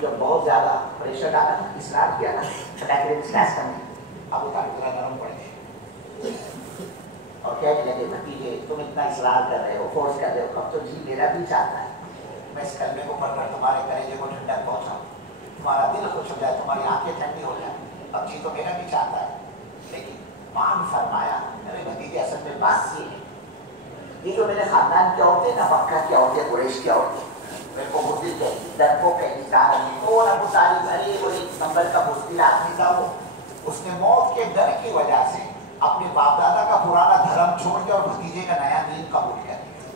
जब बहुत ज्यादा प्रेशर डाला ना, इसरार किया ना, क्लास करने, अब वो काफी तरह नरम पड़ गए और कहने लगे भतीजे तुम इतना इसरार कर रहे हो, फोर्स कर रहे हो, अब तो जी मेरा भी चाहता है मैं इस कलमे को पढ़कर तुम्हारे कलेजे को ठंडक पहुंचाऊं, तुम्हारा दिल खुश हो जाए, तुम्हारी आंखें ठंडी हो जाए, अब जी तो मेरा भी चाहता है। लेकिन मां ने फरमाया मेरे भतीजे असल में बात ये है, ये जो मेरे खानदान की औरतें ना, मक्का की औरतें, कुरैश की औरतें मेरे को बुज़दिल कहेगी, डरपोक कहेगी, कौन अबू तालिब, अरे वो एक नंबर का बुज़दिल आदमी था, वो उसने मौत के डर की वजह से अपने बाप दादा का पुराना धर्म छोड़ के और भतीजे का नया दीन कबूल कर लिया।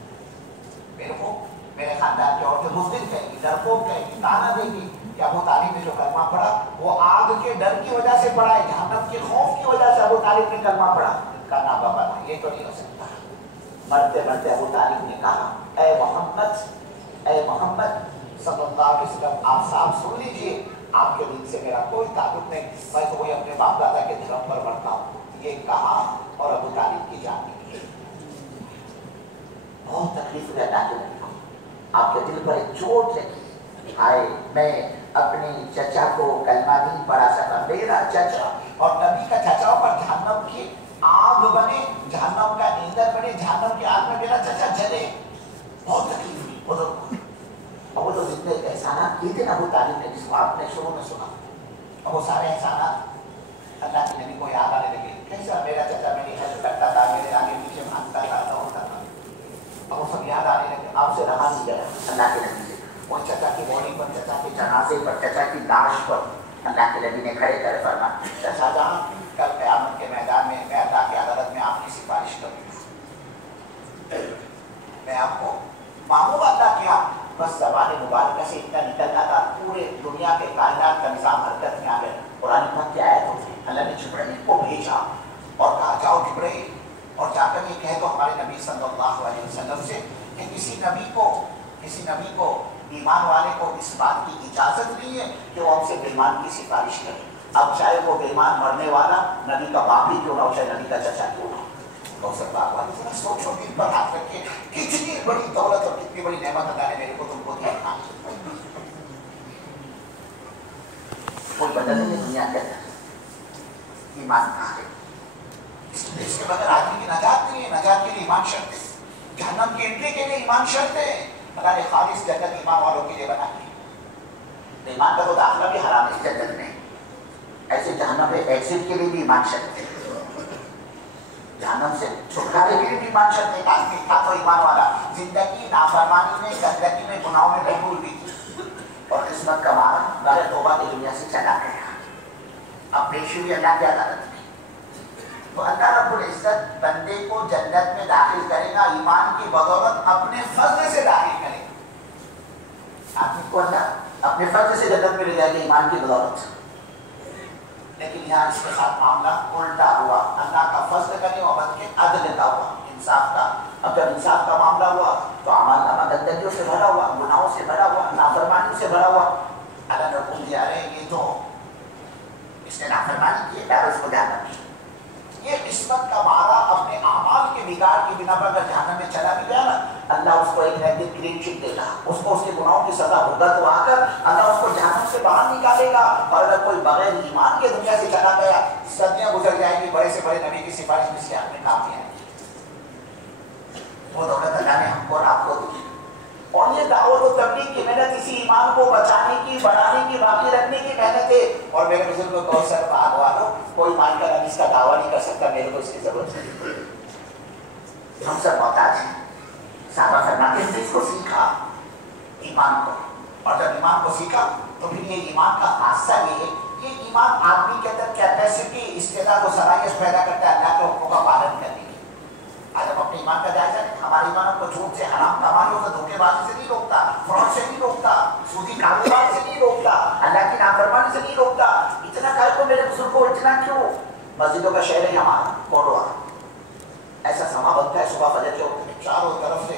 मेरे को मेरे खानदान की औरतें बुज़दिल कहेगी, डरपोक कहेगी, ताना देगी कि अबू तालिब ने जो कलमा पढ़ा वो आग के डर की वजह से पढ़ा है, जहन्नम के खौफ की वजह से अबू तालिब ने कलमा पढ़ा। कहना बाबा ये तो नहीं हो सकता। मरते मरते अबू तालिब ने कहा ऐ मोहम्मद सल्लल्लाहु अलैहि वसल्लम, आप साफ सुन लीजिए, आपके दिन से मेरा कोई ताल्लुक नहीं, मैं तो वही अपने बाप दादा के धर्म पर बढ़ता हूँ। ये कहा और अबू तालिब की जान निकली। बहुत तकलीफ हुई अल्लाह के नबी को, आपके दिल पर एक चोट लगी, हाय मैं अपने चचा को कलमा नहीं पढ़ा सका, मेरा चचा और नबी का चचाओं पर जहन्नम की आग बने, जहन्नम का ईंधन बने, जहन्नम की आग में मेरा चचा जले। बहुत तकलीफ हुई बुजुर्ग को। और वो जो जितने एहसानात किए थे ना अबू तालिब ने, जिसको आपने शुरू में सुना, और वो सारे एहसानात अल्लाह के नबी को याद आने लगे। कैसा मेरा चचा मेरी हेल्प करता था, मेरे आगे पीछे भागता था, दौड़ता था, और वो सब याद आने लगे। आपसे रहा नहीं गया अल्लाह के नबी से। वो चचा की बॉडी पर, चचा के जनाजे पर, चचा की लाश पर अल्लाह के नबी ने खड़े कर फरमाया, चचा जान कल क़यामत के मैदान में मैं अल्लाह की अदालत में आपकी सिफारिश करूँगा। मैं आपको मामूल अदा किया, बस ज़बान मुबारक से इतना निकलना था, पूरे दुनिया के कायनात का निज़ाम हरकत में आ गया। कुरान पाक की आयत होती, अल्लाह ने जिब्राइल को भेजा और कहा जाओ जिब्राइल, और जाकर ये कह दो हमारे नबी सल्लल्लाहु अलैहि वसल्लम से कि किसी नबी को ईमान वाले को इस बात की इजाज़त नहीं है कि वो हमसे बेईमान की सिफारिश करे। अब चाहे वो बेईमान मरने वाला नबी का बाप ही क्यों ना हो, चाहे नबी का चचा क्यों ना हो। सोचो दिल पर हाथ रखे, कितनी बड़ी दौलत और कितनी बड़ी नेमत अल्लाह ने मेरे को तुमको दिया। कोई बदल नहीं दुनिया के अंदर, ईमान कहाँ है? इसके बगैर आदमी की नजात नहीं है। नजात के लिए ईमान शर्त है, जहन्नम की एंट्री के लिए ईमान शर्त है। अल्लाह ने खालिस जन्नत ईमान वालों के लिए बनाई। ईमान का तो दाखिला भी हराम है जन्नत में, ऐसे जहन्नम में एग्जिट के लिए भी ईमान शर्त है, जहन्नम से छुटकारे के लिए भी ईमान शर्त है। आदमी था तो ईमान वाला जिंदगी नाफरमानी में, गंदगी में, गुनाहों में डूब गई और किस्मत का मारा गैर तौबा की दुनिया से चला गया। अब पेश हुई अल्लाह की अदालत में, तो अल्लाह रब्बुल इज्जत बंदे को जन्नत में दाखिल करेगा, ईमान की बदौलत अपने फजल से दाखिल करेगा। आदमी को अल्लाह अपने फजल से जन्नत में ले जाएगा ईमान की बदौलत। लेकिन यहाँ इसके साथ मामला उल्टा हुआ, अल्लाह का फजल करने और बल्कि अदल का हुआ, इंसाफ का। अब जब इंसाफ का मामला हुआ तो अमाल नामा गंदगियों से भरा हुआ, गुनाहों से भरा हुआ, नाफरमानी से भरा हुआ। अल्लाह ने हुक्म दिया रहे ये तो इसने नाफरमानी की है, उसको ध्यान रखिए। ये किस्मत का मारा अपने अमाल के बिगाड़ की बिना पर अगर जहन्नम में चला भी गया ना, अल्लाह उसको एक नैतिक क्लीन चिट देगा, उसको उसके गुनाहों की सजा भुगतवा कर अल्लाह उसको जहन्नम से बाहर निकालेगा। और अगर कोई बगैर ईमान के दुनिया से चला गया, सदियां गुजर जाएंगी, बड़े से बड़े नबी की सिफारिश में से आपने काम किया है, वो दौलत अल्लाह ने हमको और आपको दी। और ये दावत और तबलीग की मेहनत इसी ईमान को बचाने की, बढ़ाने की, बाकी रखने की मेहनत है। और मेरे बुजुर्गों को सर भागवानो, कोई मान कर अब इसका दावा नहीं कर सकता, मेरे को इसकी जरूरत नहीं, हम सब मोहताज हैं। साहबा फरमाते हैं इसको सीखा ईमान को, और जब ईमान को सीखा तो फिर ये ईमान का हादसा ये है, ये ईमान आदमी के अंदर कैपेसिटी, इस्तेदाद को सलाहियत पैदा करता है अल्लाह के हुक्मों का पालन करने की। आज हम अपने ईमान का जायजा लें, हमारे ईमान को झूठ से, हराम कमाइयों से, धोखेबाजी से नहीं रोकता, फ्रॉड से नहीं रोकता, सूदी कारोबार से नहीं रोकता, अल्लाह की नाफरमानी से नहीं रोकता। इतना कर को मेरे बुजुर्ग को इतना क्यों? मस्जिदों का शहर है हमारा कोटवा, ऐसा समा बनता है सुबह फजर के वक्त में, चारों तरफ से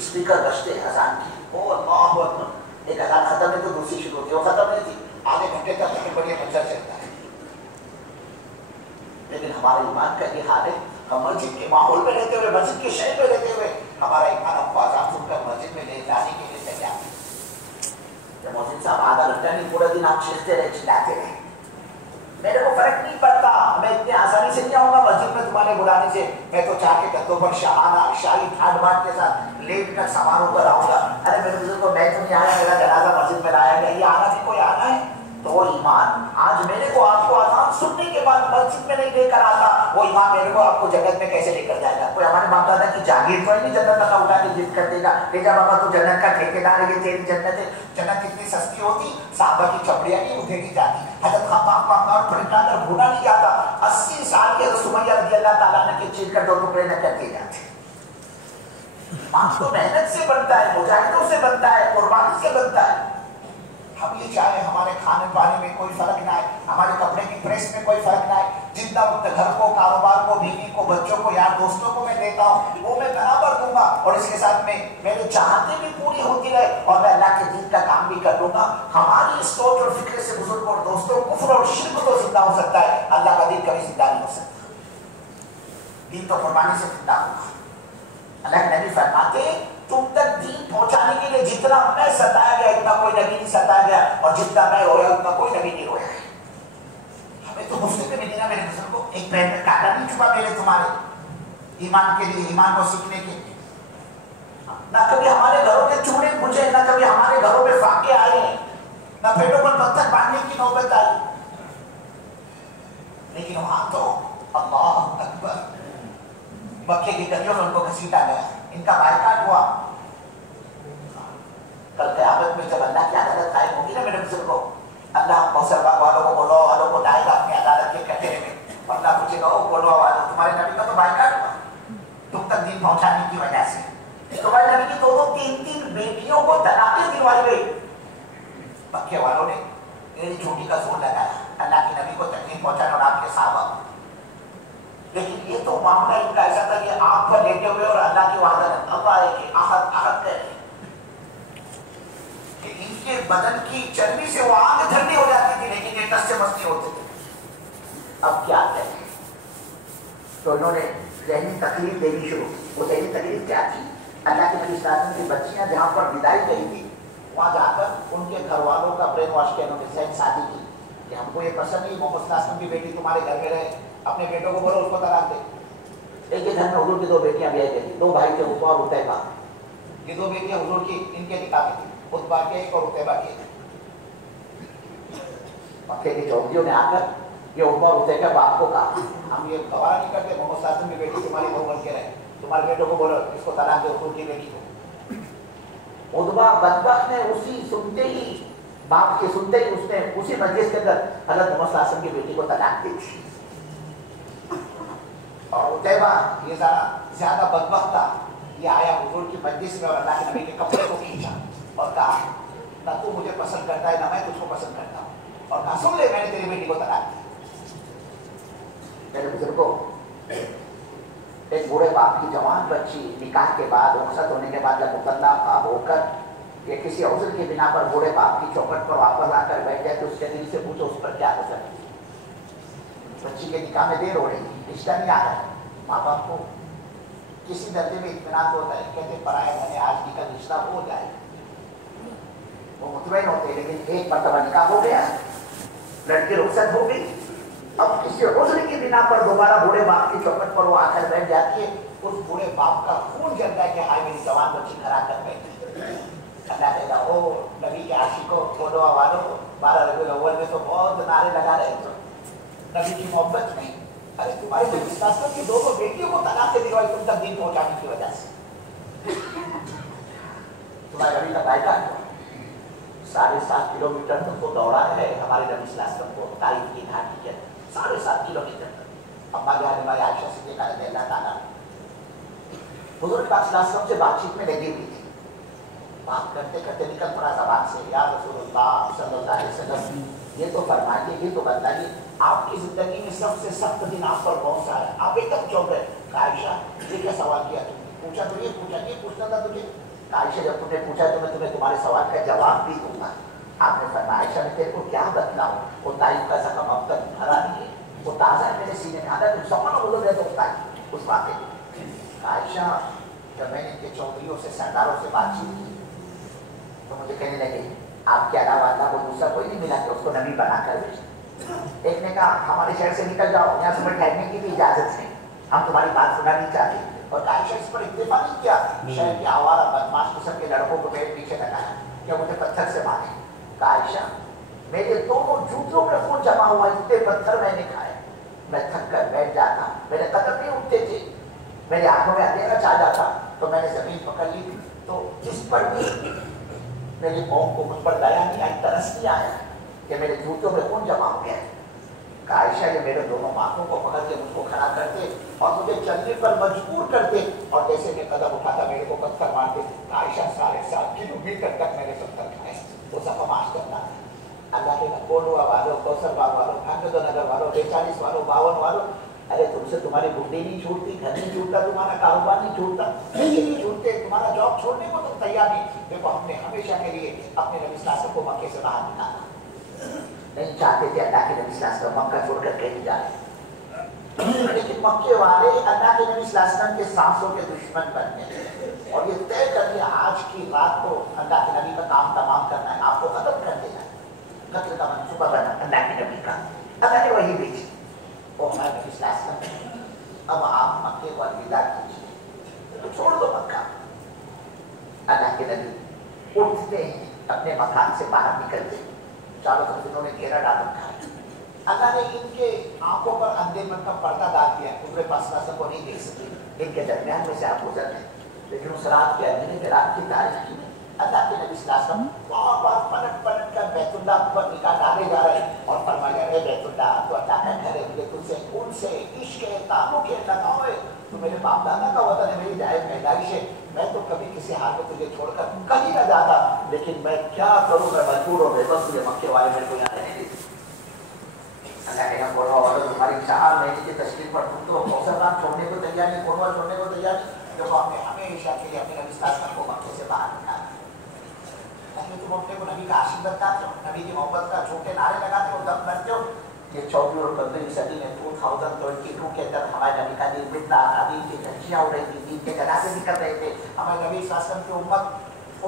स्पीकर बजते हैं अजान की, ओ अल्लाह अकबर, एक अजान खत्म है तो दूसरी शुरू होती है, वो खत्म नहीं थी, आधे घंटे तक बड़े बढ़िया मंजर चलता है। लेकिन हमारे ईमान का ये हाल है, हम मस्जिद के माहौल में रहते हुए, मस्जिद के शहर में रहते हुए, हमारा ईमान हमको आजाद सुनकर मस्जिद में ले जाने के लिए तैयार है। जब मौजिन साहब आधा घंटा नहीं पूरा दिन आप चीखते रहे, चिल्लाते रहे, मेरे को फर्क नहीं पड़ता, मैं इतने आसानी से नहीं आऊंगा मस्जिद में तुम्हारे बुलाने से, मैं तो चाह के कंधों पर शाहाना शाही ठाट बाट के साथ लेट कर सवार होकर आऊंगा। अरे मेरे बुजुर्ग को मैं तो नहीं आया, मेरा जनाजा मस्जिद में लाया गया, ये आना भी कोई आना है? तो वो ईमान आज मेरे को आपको आजान सुनने के बाद मस्जिद में नहीं लेकर आता, वो ईमान मेरे को आपको जन्नत में कैसे लेकर जाएगा? कोई हमारे बाप दादा की जागीर तो नहीं जन्नत का उठा के जिद कर देगा, ले जा बाबा तू जन्नत का ठेकेदार है, ये तेरी जन्नत है। जन्नत इतनी सस्ती होती, साहबा की चपड़ियां नहीं उठेगी जाती, हजरत खब्बाब का अंगार पलटाकर भूना नहीं जाता, 80 साल के सुमैया रज़ी अल्लाह ताला ने के चीर कर 2 टुकड़े न कर दिए जाते। ईमान तो मेहनत से बनता है, मुजाहिदों से बनता है, कुर्बानी से बनता है। हम ये चाहे हमारे खाने पाने में कोई फर्क ना है, हमारे कपड़े की प्रेस में कोई फर्क ना है, जितना वक्त घर को, कारोबार को, बीवी को, बच्चों को, यार दोस्तों को मैं देता हूँ, वो मैं बराबर दूंगा, और इसके साथ में मेरे चाहते भी पूरी होती रहे, और मैं अल्लाह के दीन का काम भी कर लूंगा। हमारी इस सोच और फिक्र से बुजुर्ग और दोस्तों कुफ्र और शिर्क तो जिंदा हो सकता है, अल्लाह का दीन कभी जिंदा नहीं हो सकता। दीन तो कुर्बानी से जिंदा होगा। अल्लाह के नबी फरमाते, तुम तक दीन पहुंचाने के लिए जितना मैं सताया गया इतना कोई नबी नहीं सताया गया, और जितना मैं रोया उतना कोई नबी नहीं रोया है। हमें तो मुफ्त में मिलेगा मेरे बुजुर्ग को, एक पैर में कांटा नहीं छुपा मेरे तुम्हारे ईमान के लिए, ईमान को सीखने के लिए। ना कभी हमारे घरों के चूड़े बुझे, ना कभी हमारे घरों में फाके आए, ना पेटों पर पत्थर बांधने की नौबत आई, लेकिन वहां तो अल्लाह अकबर, मक्के की गलियों में उनको घसीटा गया, इनका बायकाट हुआ। कल क़यामत में जब अल्लाह की अदालत कायम होगी ना मेरे बुजुर्ग को, अल्लाह कौसर वालों को, बोलो वालों को लाएगा अपनी अदालत के कटघरे में, और अल्लाह पूछेगा, ओ बोलो वालों, तुम्हारे नबी का तो बायकाट हुआ तुम तक दीन पहुंचाने की वजह से, तुम्हारे नबी की 2-2, 3-3 बेटियों को तलाक़ें दिलवाई गई। मक्के वालों ने मेरी छोटी का जोर लगाया अल्लाह के नबी को तकलीफ पहुंचाने और आपके साहबा। लेकिन ये तो मामला इनका ऐसा था कि आग पर लेटे हुए और अल्लाह की वादत अल्लाह की आहत कि इनके बदन की चर्बी से वो आग ठंडी हो जाती थी, लेकिन ये टस से मस नहीं होते थे। अब क्या करें? तो इन्होंने ज़हनी तकलीफ देनी शुरू। वो ज़हनी तकलीफ क्या थी? अल्लाह के नबी सल्लल्लाहु अलैहि वसल्लम की बच्चियां जहां पर विदाई गई थी, वहां जाकर उनके घर वालों का ब्रेन वॉश किया, उनके साथ शादी की कि हमको ये पसंद नहीं, मोहम्मद सल्लल्लाहु अलैहि वसल्लम की बेटी तुम्हारे घर में रहे, अपने बेटों को बोलो उसको तलाक दे। एक ही घर में हुजूर की 2 बेटियां ब्याही गई थी, 2 भाई थे, उत्बा और उतैबा। ये 2 बेटियां हुजूर की इनके निकाह में थी, उत्बा के एक और उतैबा की। मक्के की चौकियों ने आकर ये उत्बा और उतैबा बाप को कहा, हम ये गवारा नहीं करते, मोहम्मद सल्लल्लाहु अलैहि वसल्लम की बेटी तुम्हारी बहू बन के रहे, तुम्हारे बेटों को बोलो इसको तलाक दे, हुजूर की बेटी को। उत्बा बदबख्त ने उसी सुनते ही, बाप के सुनते ही उसने उसी मजलिस के अंदर हज़रत मोहम्मद सल्लल्लाहु अलैहि वसल्लम की बेटी को तलाक दी थी। और उतैबा ये ज्यादा बदबख्त था, ये आया हुजूर की मजलिस में और अल्लाह के नबी के कपड़े को खींचा और कहा, ना तू मुझे पसंद करता है ना मैं तुझको पसंद करता हूँ, और कहा सुन ले मैंने तेरी बेटी को तलाक दी। मेरे बुजुर्गों, एक बूढ़े बाप की जवान बच्ची निकाह के बाद, रुखसत होने के बाद जब मुतल्लाक़ा होकर ये किसी अवसर की बिना पर बूढ़े बाप की चौखट पर वापस आकर बैठ जाए तो उसके दिल से पूछो उस पर क्या असर है। बच्ची के निकाह में देर हो रही, रिश्ता नहीं आ रहा है, माँ बाप को किसी दर्जे में इत्मीनान होता है, कहते पराए घने आज की कल रिश्ता हो जाए, वो मुतमईन होते, लेकिन एक मरतबा निकाह हो गया, लड़की रुखसत हो गई, अब किसी उज़्र की बिना पर दोबारा बूढ़े बाप की चौखट पर वो आकर बैठ जाती है, उस बूढ़े बाप का खून जलता है कि हाय मेरी जवान बच्ची घर आकर बैठी। अल्लाह कहता, ओ नबी के आशिकों, बोलो वालों को, 12 रबीउल अव्वल में तो बहुत नारे लगा रहे थे नबी की मोहब्बत में, अरे तुम्हारे नबी की 2 बेटियों को तलाक दिलवाई तुम तक दीन पहुंचाने की वजह से। तुम्हारे नबी का बायकाट हुआ, 7.5 किलोमीटर तक तो दौड़ा है हमारे नबी सल्लल्लाहु अलैहि वसल्लम को तारीफ की घाटी के 7.5 किलोमीटर तक। अम्मा जान आयशा सिद्दीक़ा रज़ियल्लाहु ताला हुजूर पाक सल्लल्लाहु अलैहि वसल्लम से बातचीत में लगी हुई थी, बात करते करते निकल पड़ा ज़बान से, या रसूलुल्लाह सल्लल्लाहु अलैहि वसल्लम ये तो फरमाइए, ये तो बताइए आपकी जिंदगी में सबसे सख्त दिन आप पर कौन सा है? आप एकदम चौंक गए। आयशा ये क्या सवाल किया तुमने? पूछा तो ये पूछना था तुझे। आयशा जब तुमने पूछा तो मैं तुम्हें तुम्हारे सवाल का जवाब भी दूंगा। आपने फरमाया आयशा मैं तेरे को क्या बतलाऊं, वो तारीफ का जख्म अब तक भरा नहीं है, वो ताज़ा है मेरे सीने में। आधा तुम समझ लो बोलो तो उस बात आयशा जब मैंने इनके चौधरियों से सरदारों से बातचीत की तो मुझे कहने लगे आपके अलावा अल्लाह को दूसरा कोई नहीं मिला कि उसको नबी बना कर भेजे। एक ने कहा हमारे शहर से निकल जाओ, यहाँ से ठहरने की भी इजाजत है, हम तुम्हारी बात सुनना नहीं चाहते। और आयशा इस पर इत्तेफा नहीं किया। शहर के आवारा बदमाश किस्म के लड़कों को मेरे पीछे लगाया क्या मुझे पत्थर से मारे। आयशा मेरे दोनों जूतों में खून जमा हुआ, इतने पत्थर मैंने खाए, मैं थक कर बैठ जाता, मेरे कदम नहीं उठते थे, मेरे आंखों में अंधेरा छा जाता तो मैंने जमीन पकड़ ली थी। तो जिस पर भी मेरी कौम को मुझ पर दया नहीं आई, तरस नहीं आया कि मेरे जूतों में खून जमा हो गया। आयशा ये मेरे दोनों हाथों को पकड़ के मुझको खड़ा करते और मुझे चलने पर मजबूर करते और जैसे मैं कदम उठाता मेरे को पत्थर मारते। आयशा 7.5 किलोमीटर तक मैंने पत्थर खाए, वो सब माश करना। अल्लाह के कोलवा वालों, कौसर बाग वालों, नगर वालों, 42 वालों, 52 वालों, अरे तुमसे तुम्हारी बुद्धि नहीं छूटती, घर नहीं छूटता, तुम्हारा कारोबार नहीं छूटता, नहीं छूटते, तुम्हारा जॉब छोड़ने को तुम तैयार नहीं। देखो हमने हमेशा के लिए अपने नबी सल्लल्लाहु अलैहि वसल्लम को मक्के से बाहर निकाला, नहीं चाहते थे अल्लाह के नबी सल्लल्लाहु अलैहि वसल्लम मक्का छोड़कर कहीं जाए। लेकिन मक्के वाले अल्लाह के नबी सल्लल्लाहु अलैहि वसल्लम के सांसों के दुश्मन बन गए और ये तय कर लिया आज की रात को अल्लाह के नबी का काम तमाम करना है, आपको खत्म कर देना है। कत्ल का मंसूबा बना अल्लाह के नबी का, अल्लाह ने वही भेजी। वो हमारे नबी सल्लल्लाहु अलैहि वसल्लम अब आप मक्के को अलविदा कीजिए, तो छोड़ दो मक्का। अल्लाह के नबी उठते हैं अपने मकान से बाहर निकलते, चारों तरफ इन्होंने घेरा डाल रखा है। अल्लाह ने इनके आंखों पर अंधेपन का पर्दा डाल दिया, उनके पास को नहीं देख सके, इनके दरमियान में से आप गुजर रहे। लेकिन उस रात के अंधेरे में रात की तारीखी में अल्लाह के नबी सल्लल्लाहु अलैहि वसल्लम बार पलट कर बैतुल्लाह पर निकाह डाले जा रहे हैं और फरमाया रे बैतुल्लाह तो अल्लाह का घर है, मुझे तुझसे उनसे इश्क है, ताल्लुक है, लगाव है, तो मेरे बाप दादा का वतन है, मेरी जायज पैदाइश है, मैं तो कभी किसी हाल में तुझे छोड़कर कहीं न जाता, लेकिन मैं क्या करूँ, मैं मजबूर और बेबस हुए, मक्के वाले मेरे को यहाँ रहने देते। अल्लाह के यहाँ बोला वाला तुम्हारी 4 महीने की तशरीफ पर तुम तो कौसर छोड़ने को तैयार नहीं, कोनवा छोड़ने को तैयार नहीं। देखो हमने हमेशा के लिए अपने नबी सल्लल्लाहु अलैहि वसल्लम को मक्के से बाहर निकाला, ताकि तुम अपने को नबी का आशीर्वाद बताते हो, नबी की मोहब्बत का छोटे नारे लगाते हो, दम करते हो। ये 14वीं और 15वीं सदी में 2022 के अंदर हमारे नबी का दिन बितना अदीब की धज्जियाँ उड़ रही थी, दीन के जनाजे निकल रहे थे। हमारे नबी सल्लल्लाहु अलैहि वसल्लम की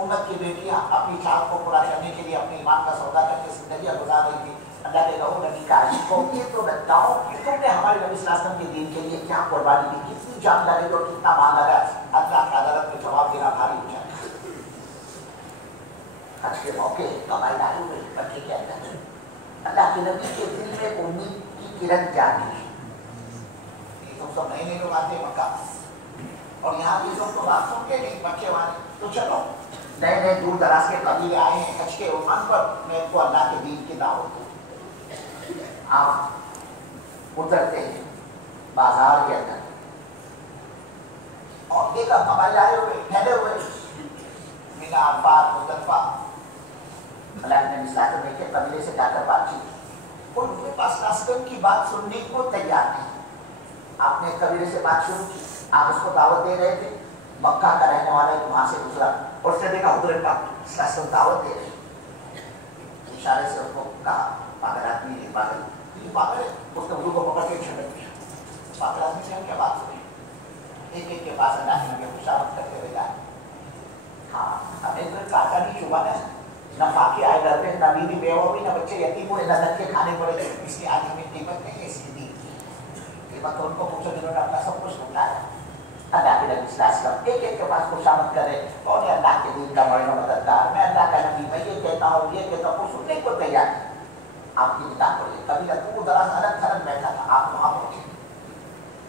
उम्मत की बेटियाँ अपनी चाहत को पूरा करने के लिए अपने ईमान का सौदा करके जिंदगी गुजार रही थी। अल्लाह के कहो नबी का आशिक हो, ये तो बताओ तुमने हमारे नबी सल्लल्लाहु अलैहि वसल्लम के दीन के लिए क्या कुर्बानी दी, कितनी जान लगे और कितना माल लगा। अल्लाह की अदालत में जवाब देना भारी हो जाएगा। आज के मौके कमाई डालू में मक्के के अंदर अल्लाह के नबी के दिल में उम्मीद की किरण जागी। ये तो सब नए नए लोग आते हैं मक्का और यहाँ के लोग तो बात सुनते नहीं मक्के वाले, तो चलो नए नए दूर दराज के कबीले आए हैं हज के उन्वान पर, मैं इनको अल्लाह के दीन की दावत दूँ। आप उतरते हैं बाजार के अंदर और देखा कमाई आए हुए फैले हुए बिना अरफात मुज़दलिफा अल्लाह ने मिसाल में के कबीले से जाकर बातचीत और उनके पास रास्ते की बात सुनने को तैयार नहीं। आपने कबीले से बात शुरू की, आप उसको दावत दे रहे थे, मक्का का रहने वाला एक वहां से गुजरा और उसने देखा उधर का दावत दे रहे, इशारे से उसको कहा पागल आदमी है, पागल पागल है। उसने उर्दू को पकड़ के झटक दिया, पागल आदमी से हम क्या बात सुनी। एक एक के पास अल्लाह ने खुशामद करते हुए जाए, हाँ हमें तो काटा नहीं चुभा न बाकी आए घर पे, न बीवी बेवा हुई, न बच्चे यतीम हुए, न धक्के खाने पड़े। इसकी आज में कीमत नहीं है, इसकी दी कीमत तो उनको पूछो जिन्होंने अपना सब कुछ लुटाया। अल्लाह के नबी सल्लल्लाहु अलैहि वसल्लम एक एक के पास खुशामद करे, कौन है अल्लाह के दीन का बड़ा मददगार, मैं अल्लाह का नबी, मैं ये कहता हूँ ये कहता हूँ, सुनने को तैयार। आपकी किताब पढ़िए, कभी दूर दराज अलग थलग बैठा था, आप वहाँ पहुँचे,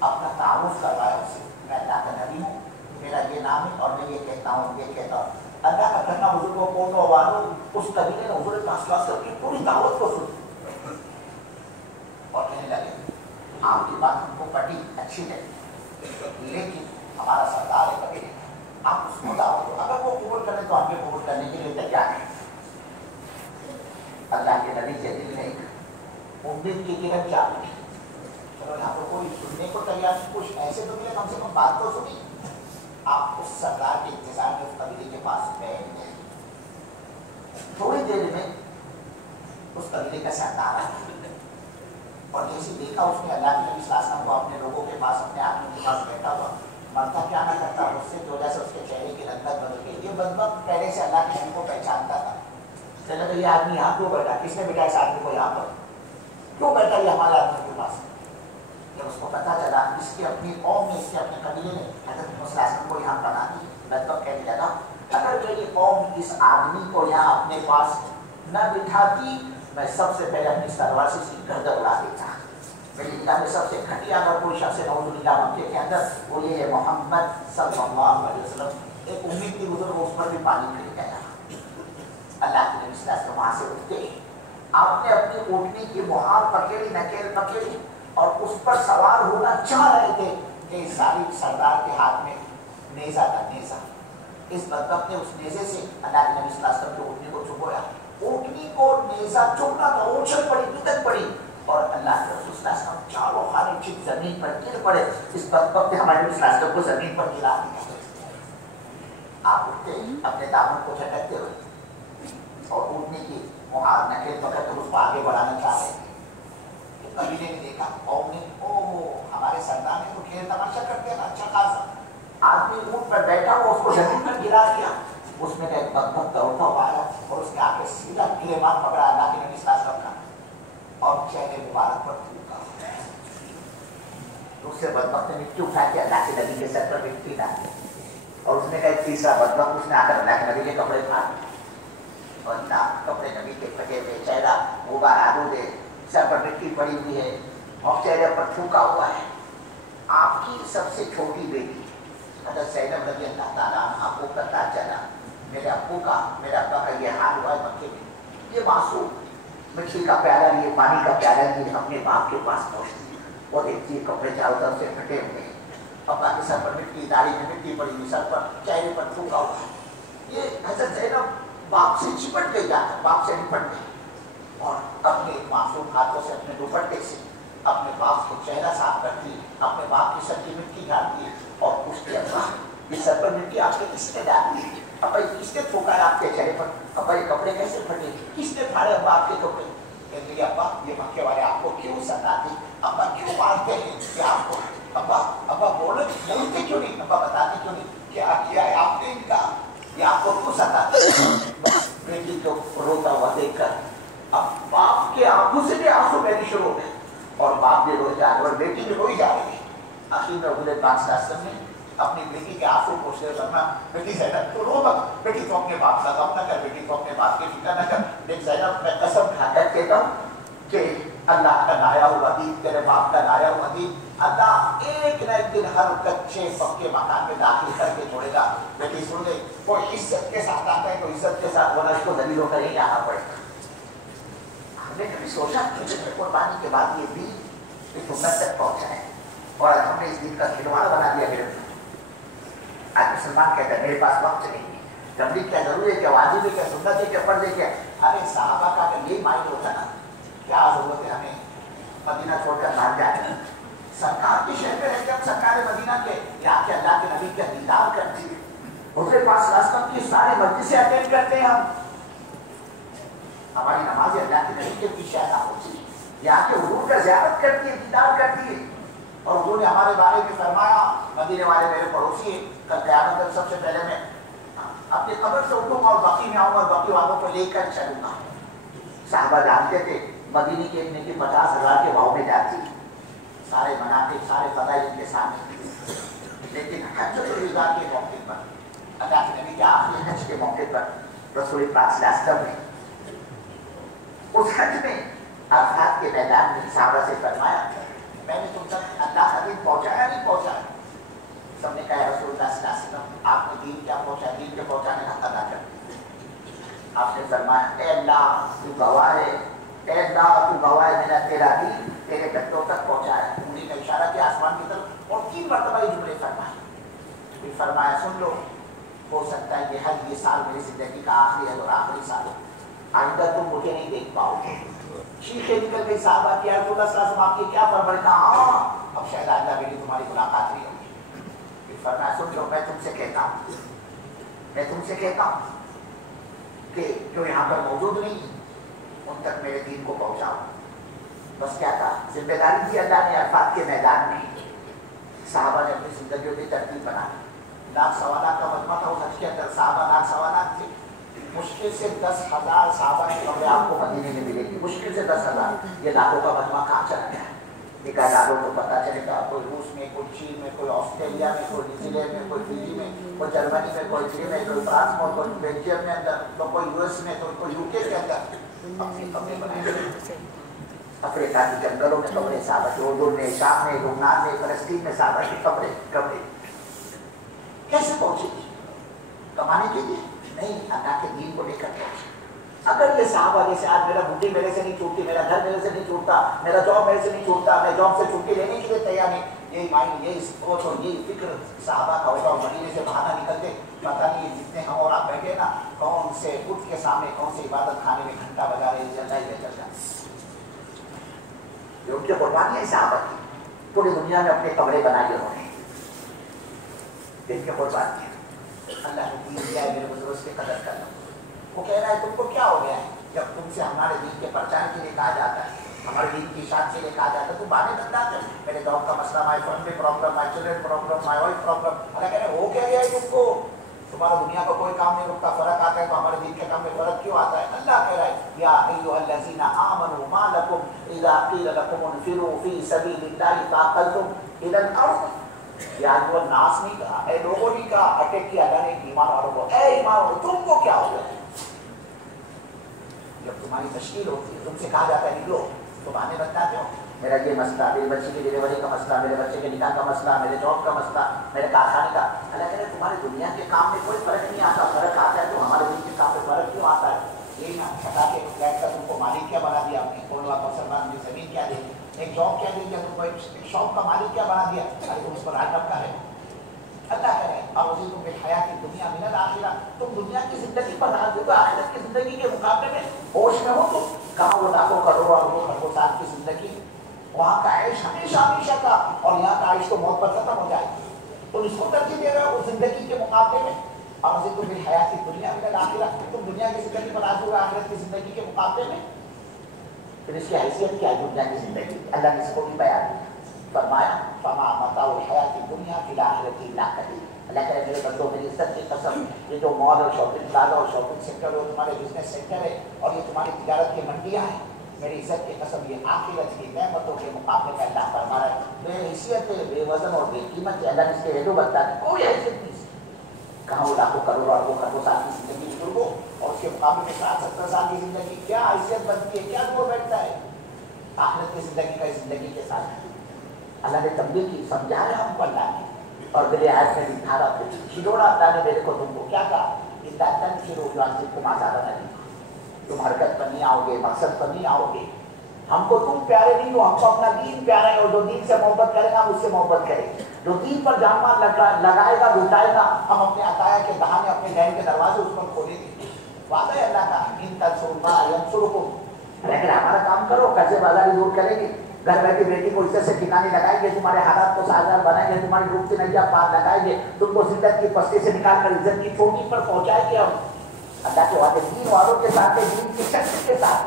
अपना तारुफ करवाया उससे, मैं अल्लाह का नबी हूँ, मेरा ये नाम है और मैं ये कहता हूँ ये कहता हूँ। अल्लाह का कहना हुजूर को कौन वालों उस कबीले ने हुजूर के पास की पूरी दावत को सुन और कहने लगे आपकी बात हमको पटी अच्छी लगी, लेकिन हमारा सरदार है कबीले, आप उसको दावत दो, अगर वो कबूल करें तो हमें कबूल करने के लिए तैयार है। अल्लाह के नबी के दिल में एक उम्मीद की किरण जागी, चलो यहाँ पर कोई सुनने को तैयार नहीं, कुछ ऐसे तो मिले कम से कम बात तो सुनी। آپ اس سردار کے انتظار میں اس قبیلے کے پاس بیٹھ گئے. تھوڑی دیر میں اس قبیلے کا سردار آیا اور جیسے دیکھا اس نے اللہ کے نبی صلی اللہ علیہ وسلم کو اپنے لوگوں کے پاس اپنے آدمیوں کے پاس بیٹھا ہوا مرتا کیا نہ کرتا اس سے کی وجہ سے اس کے چہرے کی رنگت بدل گئی. یہ بدبخت پہلے سے اللہ کے نبی کو پہچانتا تھا. چلے تو یہ آدمی یہاں کیوں بیٹھا, کس نے بیٹھا اس آدمی کو یہاں پر, کیوں بیٹھا یہ ہمارے آدمی کے پاس. جب اس کو پتا چلا اس کی اپنی قوم نے, اس کے اپنے قبیلے نے حضرت محمد صلی اللہ علیہ وسلم کو یہاں بنا دی. بدبخت کہنے لگا اگر میری قوم اس آدمی کو یہاں اپنے پاس نہ بٹھاتی میں سب سے پہلے اپنی تلوار سے اس کی گردن اڑا دیتا. میری نگاہ میں سب سے گھٹیا اگر کوئی شخص نعوذ باللہ مکے کے اندر وہ یہ ہے محمد صلی اللہ علیہ وسلم. ایک امید کی گزر اس پر بھی پانی پھر گیا. اللہ کے نبی صلی اللہ علیہ وسلم وہاں سے اٹھتے, آپ نے اپنی اونٹنی کی مہار پکڑی, نکیل پکڑی اور اس پر سوار ہونا چاہ رہے تھے کہ ساری سردار کے ہاتھ میں نیزہ تھا. نیزہ اس بدبخت نے اس نیزے سے اللہ کے نبی صلی اللہ علیہ وسلم کی اونٹنی کو چبویا. اونٹنی کو نیزہ چبنا تو اونچل پڑی, بدک پڑی اور اللہ کے رسول صلی اللہ علیہ وسلم چاروں خانے چپ زمین پر گر پڑے. اس بدبخت نے ہمارے نبی صلی اللہ علیہ وسلم کو زمین پر گرا دیا. آپ اٹھتے اپنے دامن کو جھٹکتے ہوئے اور اونٹنی کی مہار نکیل پکڑ کر اس کو آگے بڑھانا چاہ رہے تھے. قبیلے نے دیکھا, قوم نے, او ہمارے سردار نے تو کھیل تماشا کرتے ہیں, اچھا خاصا آدمی اونٹ پر بیٹھا ہوا اس کو زمین پر گرا دیا. اس میں ایک بدبخت دوڑتا ہوا آیا اور اس کے آگے سیدھا گریبان پکڑا اللہ کے نبی صلی اللہ علیہ وسلم کا اور چہرے مبارک پر تھوکا. دوسرے بدبخت نے مٹی اٹھا کے اللہ کے نبی کے سر پر مٹی ڈالی اور اس نے کہا تیسرا بدبخت اس نے آ کر اللہ کے نبی کے کپڑے پھاڑ اور کپڑے نبی کے پھٹے ہوئے, چہرہ غبار آلودہ, سر پر مٹی پڑی ہوئی ہے اور چہرے پر تھوکا ہوا ہے. آپ کی سب سے چھوٹی بیٹی حضرت زینب رضی اللہ تعالیٰ عنہا کو پتہ چلا میرے ابا کا یہ حال ہوا ہے مکے میں. یہ معصوم مٹی کا پیالہ لیے, پانی کا پیالہ لیے اپنے باپ کے پاس پہنچتی اور دیکھتی کپڑے چاروں طرف سے پھٹے ہوئے ہیں, ابا کے سر پر مٹی, داڑھی میں مٹی پڑی ہوئی, سر پر چہرے پر تھوکا ہوا ہے. یہ حضرت زینب باپ سے چپٹ گئی, جا کر باپ سے نپٹ گئی اور اپنے معصوم ہاتھوں سے اپنے دوپٹے سے اپنے باپ کو چہرہ صاف کرتی, اپنے باپ کی سر کی مٹی ڈالتی اور پوچھتی ابا یہ سر پر مٹی آپ کے کس نے ڈالی, ابا کس نے تھوکا ہے آپ کے چہرے پر, ابا یہ کپڑے کیسے پھٹے, کس نے پھاڑے ابا آپ کے کپڑے. کہتے ہیں ابا یہ مکے والے آپ کو کیوں ستاتے, ابا کیوں مارتے ہیں کہ آپ کو, ابا بولتے کیوں نہیں, ابا بتاتے کیوں نہیں, کیا کیا ہے آپ نے ان کا, یہ آپ کو کیوں ستاتے. بیٹی کو روتا ہوا دیکھ کر اب باپ کے آنکھوں سے بھی آنسو بہنے شروع ہو گئے اور باپ بھی روئی جا رہے اور بیٹی بھی روئی جا رہی ہے. آخر میں حضور پاک صلی اللہ علیہ وسلم نے اپنی بیٹی کے آنسو پوچھتے ہوئے فرمایا بیٹی زینب تو رو مت, بیٹی تو اپنے باپ کا غم نہ کر, بیٹی تو اپنے باپ کی فکر نہ کر. لیکن زینب میں قسم کھا کر کہتا ہوں کہ اللہ کا لایا ہوا دین, تیرے باپ کا لایا ہوا دین اللہ ایک نہ ایک دن ہر کچے پکے مکان میں داخل کر کے چھوڑے گا. لیکن سن لے, کوئی عزت کے ساتھ آتا ہے, کوئی عزت کے ساتھ ورنہ اس کو ذلیل ہو کر ہی آنا پڑے گا. ہم نے کبھی سوچا کہ قربانی کے بعد یہ بھی اس امت تک پہنچا ہے اور ہم نے اس دن کا کھلواڑ بنا دیا. میرے آج مسلمان کہتا ہے میرے پاس وقت نہیں ہے, تبلیغ کیا ضروری ہے, کیا واجب ہے, کیا سنت ہے, کیا فرض ہے, کیا. ارے صحابہ کا اگر یہی مائنڈ ہوتا نا, کیا ضرورت ہے ہمیں مدینہ چھوڑ کر باہر جانے. سرکار کی شہر میں رہتے ہم سرکار مدینہ کے یہاں کے اللہ کے نبی کا دیدار کرتے ہیں, حضور پاک صلی اللہ علیہ وسلم کی سارے مجلسیں اٹینڈ کرتے ہیں. ہماری نماز اللہ کے نبی کے پیچھے ادا ہوتی ہے, یہاں کے حضور کا زیارت کرتی ہے, دیدار کرتی ہے. اور حضور نے ہمارے بارے میں فرمایا مدینے والے میرے پڑوسی ہیں, کل قیامت تک سب سے پہلے میں اپنی قبر سے اٹھوں گا اور باقی میں آؤں گا, باقی والوں کو لے کر چلوں گا. صحابہ جانتے تھے مدینے کی ایک نیکی 50,000 کے بھاؤ میں جاتی, سارے مناقب سارے فضائل ان کے سامنے. لیکن حج الوداع کے موقع پر, اللہ کے نبی کے آخری حج کے موقع پر رسول پاک صلی اللہ علیہ وسلم نے اس حج میں عرفات کے میدان میں صحابہ سے فرمایا میں نے تم تک اللہ کا دین پہنچایا نہیں پہنچایا. سب نے کہا رسول اللہ صلی اللہ علیہ وسلم آپ نے دین کیا پہنچایا, دین کے پہنچانے کا ادا کر. آپ نے فرمایا اے اللہ تو گواہ ہے, اے اللہ تو گواہ ہے, میرا تیرا دین تیرے گھٹوں تک پہنچایا. انگلی کا اشارہ کیا آسمان کی طرف اور 3 مرتبہ یہ جملے فرمائے. پھر فرمایا سن لو, ہو سکتا ہے کہ حج یہ سال میری زندگی کا آخری ہے اور آخری سال ہے, آئندہ تم مجھے نہیں دیکھ پاؤ گے. شیخیں نکل گئی صحابہ کی, رسول اللہ صلی اللہ علیہ وسلم آپ کی کیا فرمائے, کہا ہاں اب شاید آئندہ میری تمہاری ملاقات نہیں ہوگی. پھر फरमाया सुन लो, मैं तुमसे कहता हूँ कि जो यहाँ पर मौजूद नहीं उन तक मेरे दीन को पहुँचाओ। बस क्या था, जिम्मेदारी दी अल्लाह ने अरफात के मैदान में। साहबा ने अपनी जिंदगियों की तरतीब बना, 1,00,000 का मजमा था उस हज के अंदर, साहबा 1,00,000 थे। मुश्किल से 10,000 साहबा की कमरे आपको मदीने में मिलेगी, मुश्किल से 10,000। ये लाखों का मजमा कहाँ चला गया? निकाह डालो तो पता चलेगा, कोई रूस में, कोई चीन में, कोई ऑस्ट्रेलिया में, कोई न्यूजीलैंड में, कोई फिजी में, कोई जर्मनी में, कोई इटली में, कोई फ्रांस में, कोई बेल्जियम में अंदर, तो कोई यूएस में, तो कोई यूके के अंदर अपने कमरे बनाए। अफ्रीका के जंगलों में कमरे साहबा, उर्दून में, शाम में, लुबनान में, फलस्तीन में साहबा के कमरे कैसे पहुंचे? कमाने के लिए नहीं, अल्लाह के दीन को लेकर पहुंचे। अगर ये साहबा जैसे आज मेरा बूटी मेरे से नहीं छूटती, मेरा घर मेरे से नहीं छूटता, मेरा जॉब मेरे से नहीं छूटता, मैं जॉब से छुट्टी लेने के लिए तैयार नहीं, यही माइंड, यही सोच और यही फिक्र साहबा का होगा। मदीने से बाहर ना निकलते, पता नहीं जितने हम और आप बैठे ना, कौन से बुत के सामने, कौन से इबादत खाने में घंटा बजा रहे हैं। ये उनकी कुर्बानी है साहबा की। पूरी दुनिया में अपने कमरे बनाए उन्होंने, इनके कुर्बानी है। अल्लाह ने दीन दिया है, मेरे बुजुर्ग की कदर करना। वो कह रहा है तुमको क्या हो गया है? जब तुमसे हमारे दीन के प्रचार के लिए कहा जाता है, हमारे दीन की शान के लिए कहा जाता है, तुम बातें बता कर, मेरे जॉब का मसला, my family problem, my children problem, my wife problem. अल्लाह कह रहे हो क्या गया है तुमको? तुम्हारा दुनिया का कोई काम नहीं रुकता, फर्क आता है तो हमारे दीन के काम में फर्क क्यों आता है? अल्लाह कह रहा है या अय्युहल्लज़ीना आमनू मा लकुम इज़ा क़ील लकुम उन्फ़िरू फ़ी सबीलिल्लाहि फ़अक़लतुम इलल अर्ज़। या वो नास नहीं कहा, ऐ लोगों नहीं कहा, अटैक किया अल्लाह ने ईमान वालों को, ऐ ईमान वालों तुमको क्या हो गया? जब तुम्हारी तश्कील होती है, तुमसे कहा जाता है निकलो, तुम आने बताते हो मेरा ये मसला, मेरे बच्चे की डिलीवरी का मसला, मेरे बच्चे के निकाह का मसला, मेरे जॉब का मसला, मेरे कारखाने का। अल्लाह कह रहे तुम्हारी दुनिया के काम में कोई फर्क नहीं आता, फर्क आता है तो हमारे दिन के काम में फर्क क्यों आता है? यही ना बता के फ्लैट का तुमको मालिक क्या बना दिया आपने, कौन वाला मुसलमान की जमीन क्या दे, एक जॉब क्या दे दिया तुमको, एक शॉप का मालिक क्या बना दिया, अरे तुम उस पर हाथ रखा है। अल्लाह कह रहे हैं और तुम हयात की दुनिया मिनल आखिरा, तुम दुनिया की जिंदगी पर राजी हो, आखिरत की जिंदगी के मुकाबले में होश में हो तुम। कहाँ वो लाखों करोड़ों अरबों खरबों साल की जिंदगी, वहाँ का आयुष हमेशा हमेशा का, और यहाँ का आयुष तो मौत पर खत्म हो जाएगी। तुम इसको तरजीह दे रहे हो उस जिंदगी के मुकाबले में। और तुम हयात की दुनिया मिनल आखिरा, तुम दुनिया की जिंदगी पर राजी हो आखिरत की जिंदगी के मुकाबले में। फिर इसकी हैसियत क्या है दुनिया की जिंदगी? अल्लाह ने इसको भी बयान किया, फरमाया फमा मताउल हयात दुनिया फिल आखिरति ला कलील। अल्लाह कह मेरे बंदों मेरी इज्जत की कसम, ये जो मॉल और शॉपिंग प्लाजा और शॉपिंग सेक्टर है, तुम्हारे बिजनेस सेक्टर है और ये तुम्हारी तिजारत की मंडियाँ हैं, मेरी इज्जत की कसम ये आखिरत की नेमतों के मुकाबले में अल्लाह फरमा रहा है बेहैसियत है, बेवजन और बेकीमत है। अल्लाह ने इसके हेदो बता कोई हैसियत नहीं। कहाँ वो लाखों करोड़ और वो खरबों साल की जिंदगी बुजुर्गो और उसके मुकाबले में 60-70 साल की जिंदगी क्या हैसियत बनती है, क्या जोड़ बैठता है आखिरत की जिंदगी का जिंदगी के साथ। अल्लाह ने तब्दील की, समझा रहे हमको अल्लाह ने, और मेरे आयत में लिखा रहा खिलौना अल्लाह ने मेरे को तुमको क्या कहा, तुम हरकत पर नहीं आओगे, मकसद पर नहीं आओगे, हमको तुम प्यारे नहीं हो, हमको अपना दीन प्यारा है, और जो दीन से मोहब्बत करेगा हम उससे मोहब्बत करेंगे। जो दीन पर जानमान लगाएगा लुटाएगा, हम अपने अताया के बहाने अपने घर के दरवाजे उस पर खोलेंगे। वादा है अल्लाह का, इन तंसुरुल्लाह यंसुरुकुम, लेकिन हमारा काम करो, कर्जे बाजारी दूर करेंगे, घर बैठी बेटी को इज्जत से ठिकाने लगाएंगे, तुम्हारे हालात को साजगार बनाएंगे, तुम्हारी रूप से नैया पार लगाएंगे, तुमको जिद्दत की पस्ती से निकाल कर इज्जत की चोटी पर पहुंचाएंगे हम। अल्लाह के वादे दीन वालों के साथ, दीन की शक्ति के साथ।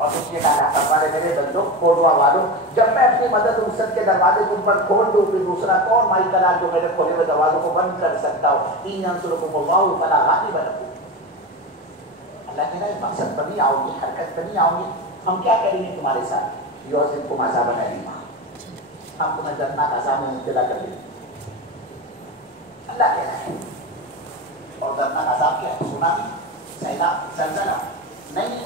और उसने कहा हमारे मेरे बंदों कोडवा वालों, जब मैं अपनी मदद रुखसत के दरवाजे तुम पर खोल दूं, फिर दूसरा कौन माई कलाल जो मेरे खोले हुए दरवाजों को बंद कर सकता हो। इन यंसुरुकुम अल्लाहु फला गालिब लकुम। अल्लाह कह रहा है मकसद पर नहीं आओगे, हरकत पर नहीं आओगे, हम क्या करेंगे तुम्हारे साथ, युअज़िबकुम अज़ाबन अलीमा, हम तुम्हें दर्दनाक अज़ाब में मुब्तला कर देंगे। अल्लाह कह रहा है, और दर्दनाक अज़ाब क्या है? सुनामी, सैलाब, ज़लज़ला नहीं,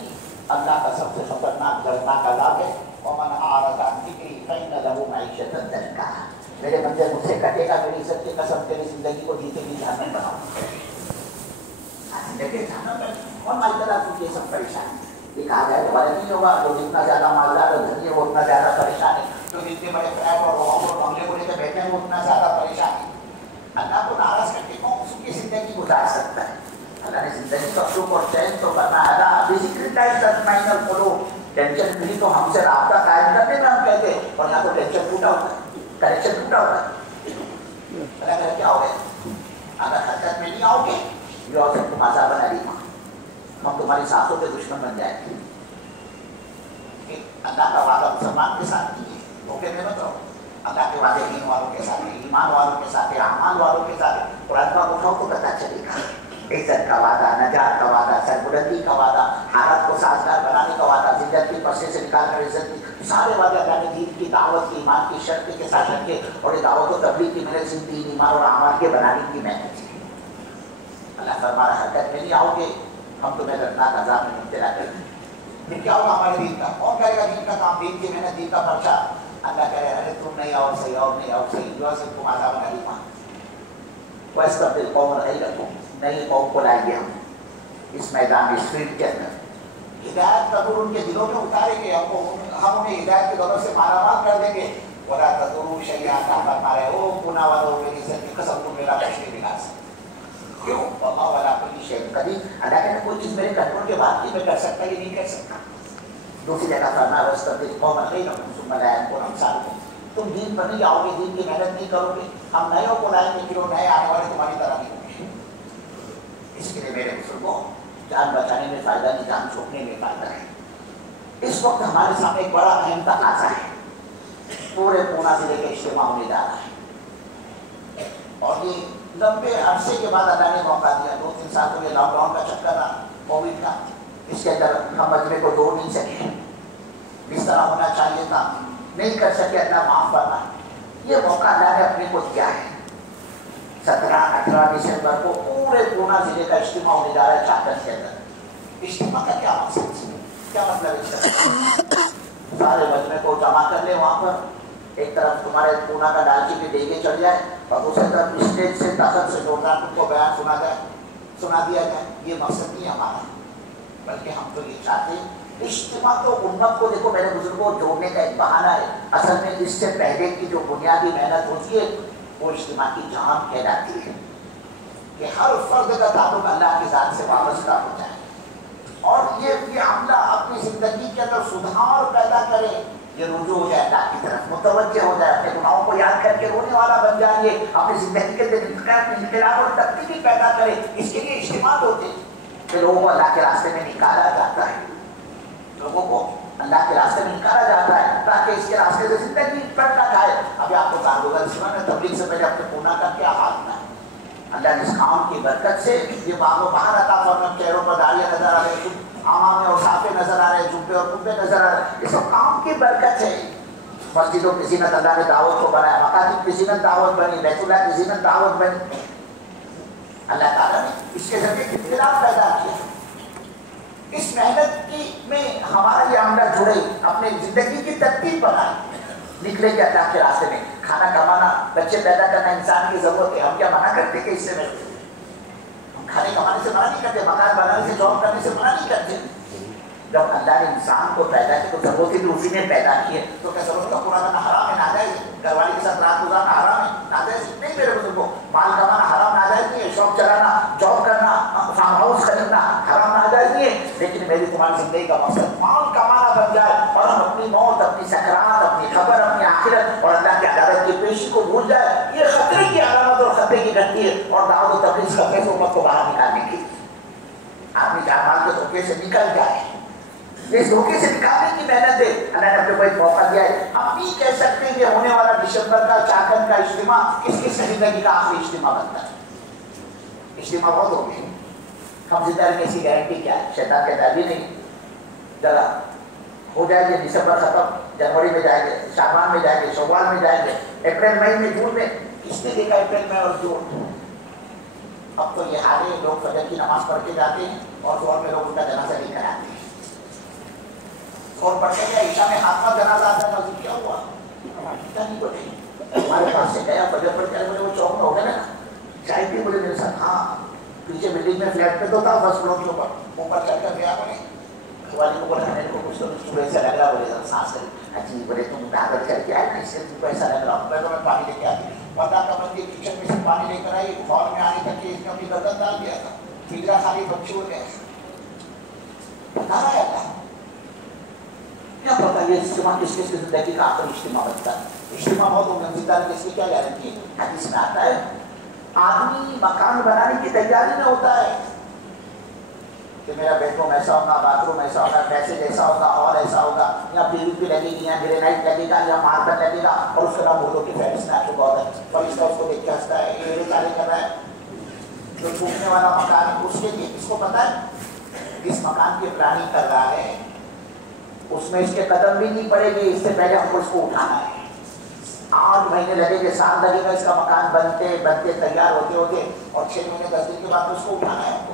अल्लाह का सबसे खतरनाक दर्दनाक अज़ाब है वमन आरज़ा अन ज़िक्री फ़इन्न लहू मईशतन दंका। मेरे बंदे मुझसे कटेगा, मेरी इज्जत की कसम तेरी जिंदगी को जीते की जहन्नम बनाऊंगा। जिंदगी जहन्नम में कौन मालूम तुझे सब परेशानी ये कहा जाए तो नहीं होगा। जो जितना ज्यादा मालदार और धनी है वो उतना ज्यादा परेशान है, जो जितने बड़े फ्लैट और बंगले को लेकर बैठे हैं वो उतना ज्यादा परेशान है। अल्लाह को नाराज करके कौन उसकी जिंदगी गुजार सकता है? अल्लाह ने जिंदगी का सुख और चैन तो करना है। टेंशन फ्री तो हमसे रास्ता कायम करने में हम कहते हैं, और यहाँ तो टेंशन टूटा होता है, कनेक्शन टूटा होता है। اگر حرکت میں نہیں آؤ گے تم عذاب علیم، ہم تمہاری سانسوں کے دشمن بن جائیں گے. اللہ کا وعدہ مسلمان کے ساتھ نہیں ہے، دھوکے میں مت رہو. اللہ کے وعدے دین والوں کے ساتھ، ایمان والوں کے ساتھ، اعمال والوں کے ساتھ. قرآن پاک اٹھاؤ تو پتہ چلے گا. عزت کا وعدہ، نجات کا وعدہ، سربلندی کا وعدہ، حالت کو سازگار بنانے کا وعدہ، ذلت کی پرسے سے نکال کر عزت کی، سارے وعدے اللہ نے دین کی دعوت کی، ایمان کی شرط کے ساتھ رکھے. اور یہ دعوت و تبلیغ کی محنت سے دین، ایمان اور اعمال کے بنانے کی محنت ہے. اللہ فرما رہا حرکت میں نہیں آؤ گے ہم تمہیں دردناک عذاب میں مبتلا کر دیں. پھر کیا ہوگا ہمارے دین کا؟ کون کرے گا دین کا کام، دین کی محنت، دین کا پرچہ؟ اللہ کہہ رہے ارے تم نہیں آؤ صحیح، اور نہیں آؤ صحیح، جو سے تم عذاب علیم. وَاسْتَبْدِلْ قَوْمًا غَيْرَكُمْ، نئی قوم کو لائیں گے ہم اس میدان، اس فیلڈ کے اندر. ہدایت کا نور ان کے دلوں میں اتاریں گے، ہم انہیں ہدایت کے دولت سے مالا مال کر دیں گے. وَلَا تَضُرُّوا شَيْئًا، فرما رہے ہو پونا والوں میری عزت کی قسم تم میرا کچھ نہیں ملا سکتے. کیوں؟ وَاللَّهُ عَلَىٰ كُلِّ شَيْءٍ قَدِيرٌ. اللہ کہتے کوئی چیز میرے کنٹرول کے بعد کی میں کر سکتا یہ نہیں کر سکتا. دوسری جگہ فرمایا وَاسْتَبْدِلْ قَوْمًا غَيْرَكُمْ ثُمَّ لَا يَكُونُوا أَمْثَالَكُم. تم دین پر نہیں آؤ گے، دین کی محنت نہیں کرو گے، ہم نئےوں کو لائیں گے کہ وہ نئے آنے والے تمہاری طرح نہیں ہوں گے. اس کے لیے میرے بزرگوں جان بچانے میں فائدہ نہیں، جان چھوڑنے میں فائدہ ہے. اس وقت ہمارے سامنے ایک بڑا اہم تقاضا ہے. پورے پونا ضلع کا اجتماع ہونے جا رہا ہے، اور یہ لمبے عرصے کے بعد اللہ نے موقع دیا. 2-3 سال تو یہ لاک ڈاؤن کا چکر رہا، کووڈ کا. اس کے اندر ہم مجمع کو جوڑ نہیں سکے، جس طرح ہونا چاہیے تھا نہیں کر سکے. اللہ معاف کرنا. یہ موقع اللہ نے اپنے کو دیا ہے. 17-18 دسمبر کو پورے پونا ضلع کا اجتماع ہونے جا رہا ہے چاکن کے اندر. اجتماع کا کیا مقصد ہے، کیا مطلب ہے؟ سارے مجمع کو جمع کر لیں وہاں پر. ایک طرف تمہارے پونا کا ڈالچی پہ ڈیگے چڑھ جائے، اور دوسری طرف اسٹیج سے طاقت سے زوردار تم کو بیان سنا دیا جائے. یہ مقصد نہیں ہمارا، بلکہ ہم تو یہ چاہتے ہیں اجتماع تو امت کو دیکھو میرے بزرگوں جوڑنے کا ایک بہانہ ہے. اصل میں اس سے پہلے کی جو بنیادی محنت ہوتی ہے وہ اجتماع کی جان کہلاتی ہے کہ ہر فرد کا تعلق اللہ کی ذات سے وابستہ ہو جائے، اور یہ عملہ اپنی زندگی کے اندر سدھار پیدا کرے. یہ رجوع ہو جائے اللہ کی طرف، متوجہ ہو جائے، اپنے گناہوں کو یاد کر کے رونے والا بن جائے، اپنی زندگی کے اندر انقلاب اور تبدیلی پیدا کرے. اس کے لیے اجتماع ہوتے ہیں کہ لوگوں کو اللہ کے راستے میں نکالا جاتا ہے، لوگوں کو اللہ کے راستے میں نکالا جاتا ہے تاکہ اس کے راستے سے زندگی پلٹا جائے. ابھی آپ کو تعلق سنا میں تبلیغ سے پہلے اپنے پونا کا کیا حال تھا. اللہ نے اس کام کی برکت سے یہ باغ و بہار عطا فرمایا. چہروں پر داڑیاں نظر آ رہے ہیں، عوام اور صافے نظر آ رہے ہیں، جبے اور کبے نظر آ رہے ہیں. یہ سب کام کی برکت ہے. مسجدوں کی زینت اللہ نے دعوت کو بنایا، مقاصد کی زینت دعوت بنی، بیت اللہ کی زینت دعوت بنی. اللہ تعالیٰ نے اس کے ذریعے اختلاف پیدا کیا. اس محنت کی میں ہمارا یہ عملہ جڑے، اپنے زندگی کی ترتیب بنائے، نکلے گے اللہ کے راستے میں. کھانا کمانا، بچے پیدا کرنا انسان کی ضرورت ہے. ہم کیا منع کرتے کہ اس سے میں ہم کھانے کمانے سے منع نہیں کرتے، مکان بنانے سے، جاب کرنے سے منع نہیں کرتے. جب اللہ نے انسان کو پیدا کیا تو ضرورتیں بھی اسی نے پیدا کی ہے. تو کیا ضرورت کا پورا کرنا حرام ہے، ناجائز ہے؟ گھر والی کے ساتھ رات گزارنا حرام ہے، ناجائز نہیں میرے بزرگوں. مال کمانا حرام ناجائز نہیں ہے، شوق چلانا، جاب کرنا، فارم ہاؤس خریدنا حرام ناجائز نہیں ہے. لیکن میری تمہاری زندگی کا مقصد مال کمانا بن جائے، اور ہم اپنی موت، اپنی سکرات، اپنی خبر، اپنی آخرت اور اللہ کی عدالت کی پیشی کو بھول جائے. یہ خطرے کی علامت اور خطرے کی گھنٹی ہے. اور دعوت و تبلیغ خطرے سے امت کو باہر نکالنے کی. آدمی جان کے دھوکے سے نکل جائے، اس دھوکے سے نکالنے کی محنت ہے. اللہ نے اپنے کو ایک موقع دیا ہے. ہم نہیں کہہ سکتے کہ ہونے والا دسمبر کا چاکن کا اجتماع کس کس زندگی کا آخری اجتماع بنتا ہے. اجتماع بہت ہو گئے، ہم زندہ رہنے کی گارنٹی کیا ہے؟ شیطان کہتا ہے بھی نہیں، ذرا ہو جائے گے دسمبر ختم، جنوری میں جائیں گے، شعبان میں جائیں گے، شوال میں جائیں گے، اپریل مئی میں، جون میں. کس نے دیکھا اپریل میں اور جون؟ اب تو یہ حال ہے، لوگ فجر کی نماز پڑھ کے جاتے ہیں اور زور میں لوگ ان کا جنازہ لے کر آتے ہیں. اور پڑھنے گیا عشاء میں ہاتھ جنازہ آتا ہے، کیا ہوا نہیں بولے. ہمارے پاس سے گیا فجر پڑھ کے، وہ چوک میں ہو گیا نا، چائے پی، بولے میرے ساتھ. ہاں پیچھے بلڈنگ میں فلیٹ پہ تو تھا، فرسٹ فلور کے اوپر چڑھ کر گیا. بولے والی کو بولا میرے کو کچھ تو صبح سے لگ رہا. بولے ذرا سانس کر. جی بولے تم عادت کر کے آئے نا، اس سے تم کو ایسا لگ رہا. میں تو میں پانی لے کے آتی، پتا کا بندی کچن میں سے پانی لے کر آئی، ہال میں آنے تک اس نے اپنی گردن ڈال دیا تھا، پنجرا خالی بچے ہو گئے. بتا رہا ہے کیا پتا یہ اجتماع کس کس کی زندگی کا آخری اجتماع بنتا ہے. اجتماع بہت ہو گیا، زندہ رہنے کی کیا گارنٹی ہے؟ حدیث میں آتا ہے आदमी मकान बनाने की तैयारी में होता है कि मेरा बेडरूम ऐसा होगा, बाथरूम ऐसा होगा, पैसेज ऐसा होगा, और ऐसा होगा, यहाँ पीवीपी लगेगी, यहाँ ग्रेनाइट लगेगा, यहाँ मार्बल लगेगा, और उसके बाद मुर्दों की फैरिस नेचुरल बहुत है, और इसका उसको देख के हंसता है, ये चाले कर रहा है। जो टूटने वाला मकान है उसके लिए इसको पता है इस मकान की प्लानिंग कर रहा है, उसमें इसके कदम भी नहीं पड़ेंगे, इससे पहले हमको इसको उठाना है। 8 महीने लगेंगे, साल लगेगा इसका मकान बनते बनते तैयार होते होते, और 6 महीने 10 दिन के बाद उसको उठाना है हमको।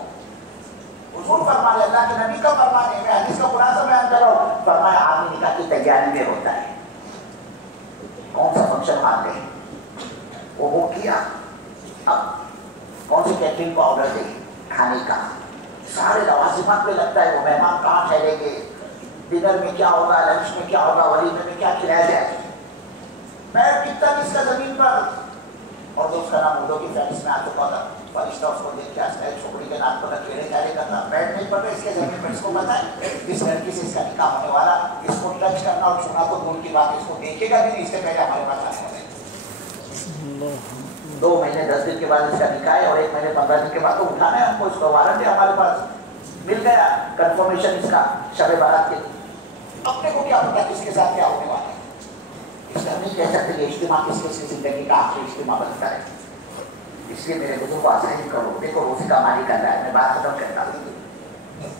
हुजूर फरमाया, अल्लाह के नबी का फरमान है, मैं हदीस का कुरान से बयान कर रहा हूँ, फरमाया आदमी निकाह की तैयारी में होता है। कौन सा फंक्शन मान ले, वो किया, अब कौन सी कैटरिंग को ऑर्डर दे खाने का, सारे लवाजिमात में लगता है, वो मेहमान कहाँ ठहरेंगे, डिनर में क्या होगा, लंच में क्या होगा, वलीमे में क्या खिलाया जाए, बैठ कितना इसका जमीन पर, और जो उसका नाम मुर्दों की फैरिस में आ चुका था, फरिश्ता उसको देख के हंसता है, छोकरी के नाक पर खेड़े चाले करना, बैठ नहीं पड़ रहे इसके जमीन पर, इसको पता है इस लड़की से इसका निकाह होने वाला, इसको टच करना और छूना तो दूर की बात, इसको देखेगा भी नहीं, इससे पहले हमारे पास आने वाले। 2 महीने 10 दिन के बाद इसका निकाह है, और 1 महीने 15 दिन के बाद तो उठाना है हमको, इसका वारंट है हमारे पास, मिल गया कंफर्मेशन इसका शब बारात के लिए। अपने को क्या पता किसके साथ क्या होने वाला है, इसलिए हम नहीं कह सकते कि इज्तिमा किसकी जिंदगी का आखिरी इज्तिमा बनता है। इसलिए मेरे बुजुर्ग को आसानी करो, देखो रोजी कमानी कर रहा है, मैं बात खत्म करता हूँ,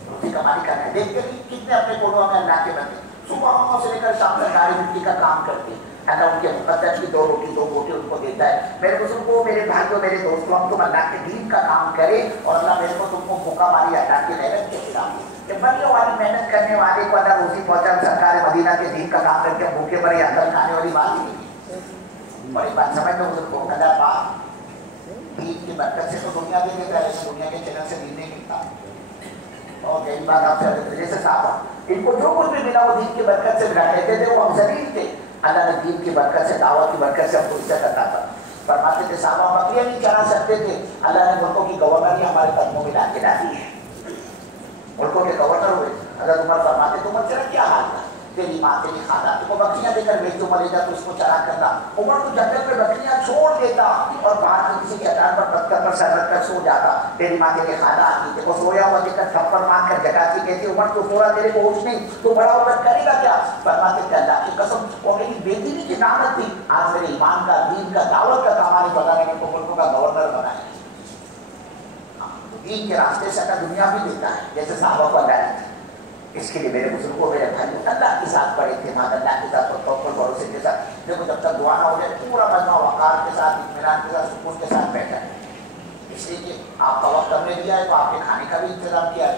रोजी कमानी कर रहा है, देखते नहीं कितने अपने कोनों में अल्लाह के बंदे सुबह से लेकर शाम तक गाड़ी मिट्टी का काम करते हैं, अल्लाह उनके मुकद्दर की 2 रोटी 2 बोटी उनको देता है। मेरे बुजुर्ग को, मेरे भाइयों, मेरे दोस्तों, हम तुम अल्लाह के दीन का काम करें, और अल्लाह मेरे को तुमको भूखा मारी अल्लाह की रहमत के खिलाफ बनियों वाली मेहनत करने वाले को अल्लाह रोजी पहुंचा, सरकार मदीना के दीन का काम करके भूखे मरे अंदर खाने वाली बात ही नहीं। बड़ी बात समझ लो बुजुर्ग को, अल्लाह पाक दीन की बरकत से तो दुनिया दे देता है, लेकिन दुनिया के चैनल से दीन नहीं मिलता। और यही बात आपसे जैसे साहब इनको जो कुछ भी मिला वो दीन की बरकत से मिला, कहते थे वो हम जलील थे, अल्लाह ने दीन की बरकत से, दावत की बरकत से हमको इज्जत अता कर। फरमाते थे साहब बकरियां नहीं चढ़ा सकते थे, अल्लाह ने मुल्कों की गवर्नर ही हमारे कदमों में लाके डाली है, मुल्कों के गवर्नर हुए। अगर उमर फरमाते तो उमर तेरा क्या हाल था, तेरी माँ तेरी खाना तुमको बकरियां देकर भेज दो, मरेगा तो उसको चरा करना। उमर तो जंगल में बकरियां छोड़ देता और बाहर के किसी चट्टान पर पत्थर पर सर रखकर सो जाता, तेरी माँ तेरे खाना आती थी, वो सोया हुआ देखकर थप्पड़ मार कर जगाती, कहती उमर तो सोया, तेरे को होश नहीं, तो बड़ा होकर करेगा क्या। फरमाते थे अल्लाह की कसम, वो मेरी बेटी की नामत थी, आज मेरे ईमान का, दीन का, दावत का कमाने बताने में मुल्कों का गवर्नर बनाया। दीन के रास्ते से अगर दुनिया भी देता है, जैसे साहबा को अल्लाह ने। इसके लिए मेरे बुजुर्गों, मेरे भाइयों, अल्लाह के साथ बड़े एतमाद, अल्लाह के साथ तवक्कुल, भरोसे के साथ, देखो जब तक दुआ ना हो जाए पूरा मजमा वक़ार के साथ, इत्मीनान के साथ, सुकून के साथ बैठा है। इसलिए कि आपका वक्त हमने दिया है तो आपके खाने का भी इंतजाम किया है,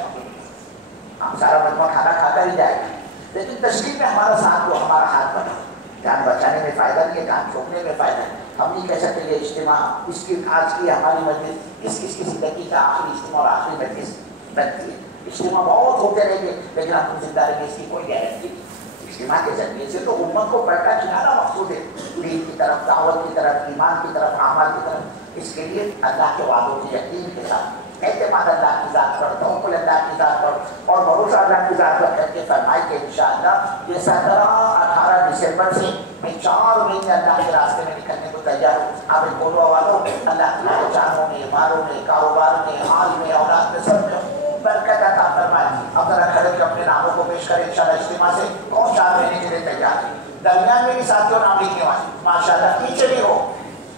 हम सारा मजमा खाना खाकर ही जाएगा, लेकिन तशरीफ में हमारा साथ हो, हमारा हाथ बढ़ा। जान बचाने में फ़ायदा नहीं है, जान छोड़ने में फ़ायदा है। हम नहीं कह सकते ये इज्तिमा, इसकी आज की हमारी मजलिस इसकी ज़िंदगी का आखिरी इज्तिमा और आखिरी मजलिस बनती है। इज्तिमा बहुत होते रहेंगे, लेकिन हम जिंदा रहेंगे इसकी कोई गारंटी नहीं। इज्तिमा के जरिए से तो उम्मत को पलटा खिलाना मकसूद है, दीन की तरफ, दावत की तरफ, ईमान की तरफ, अमाल की तरफ। इसके लिए अल्लाह के वादों की यकीन के साथ एतमाद अल्लाह की ज़ात पर, तवक्कुल अल्लाह की ज़ात पर और भरोसा अल्लाह की ज़ात पर करके फरमाए कि इंशाअल्लाह ये 17-18 दिसंबर से मैं 4 महीने अल्लाह के रास्ते में निकलने को तैयार हूँ। आप इन बोलने वालों अल्लाह की जानों में, मालों में, कारोबार में, हाल में, औलाद में, सब में बरकत अता फरमाए। अब जरा खड़े के अपने नामों को पेश करें इंशाअल्लाह। इज्तिमा से कौन 4 महीने के लिए तैयार है? दरमियान में भी साथियों नाम लिखने वाले माशाअल्लाह, पीछे भी हो,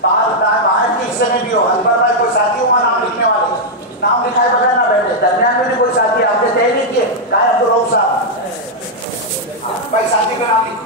बाहर के हिस्से में भी हो, अकबर भाई कोई साथी हुआ नाम लिखने वाले, नाम लिखाए बगैर ना बैठे। दरमियान में भी कोई साथी आपने तय नहीं किए, कहा अब्दुल रऊफ साहब भाई साथी का नाम लिखो।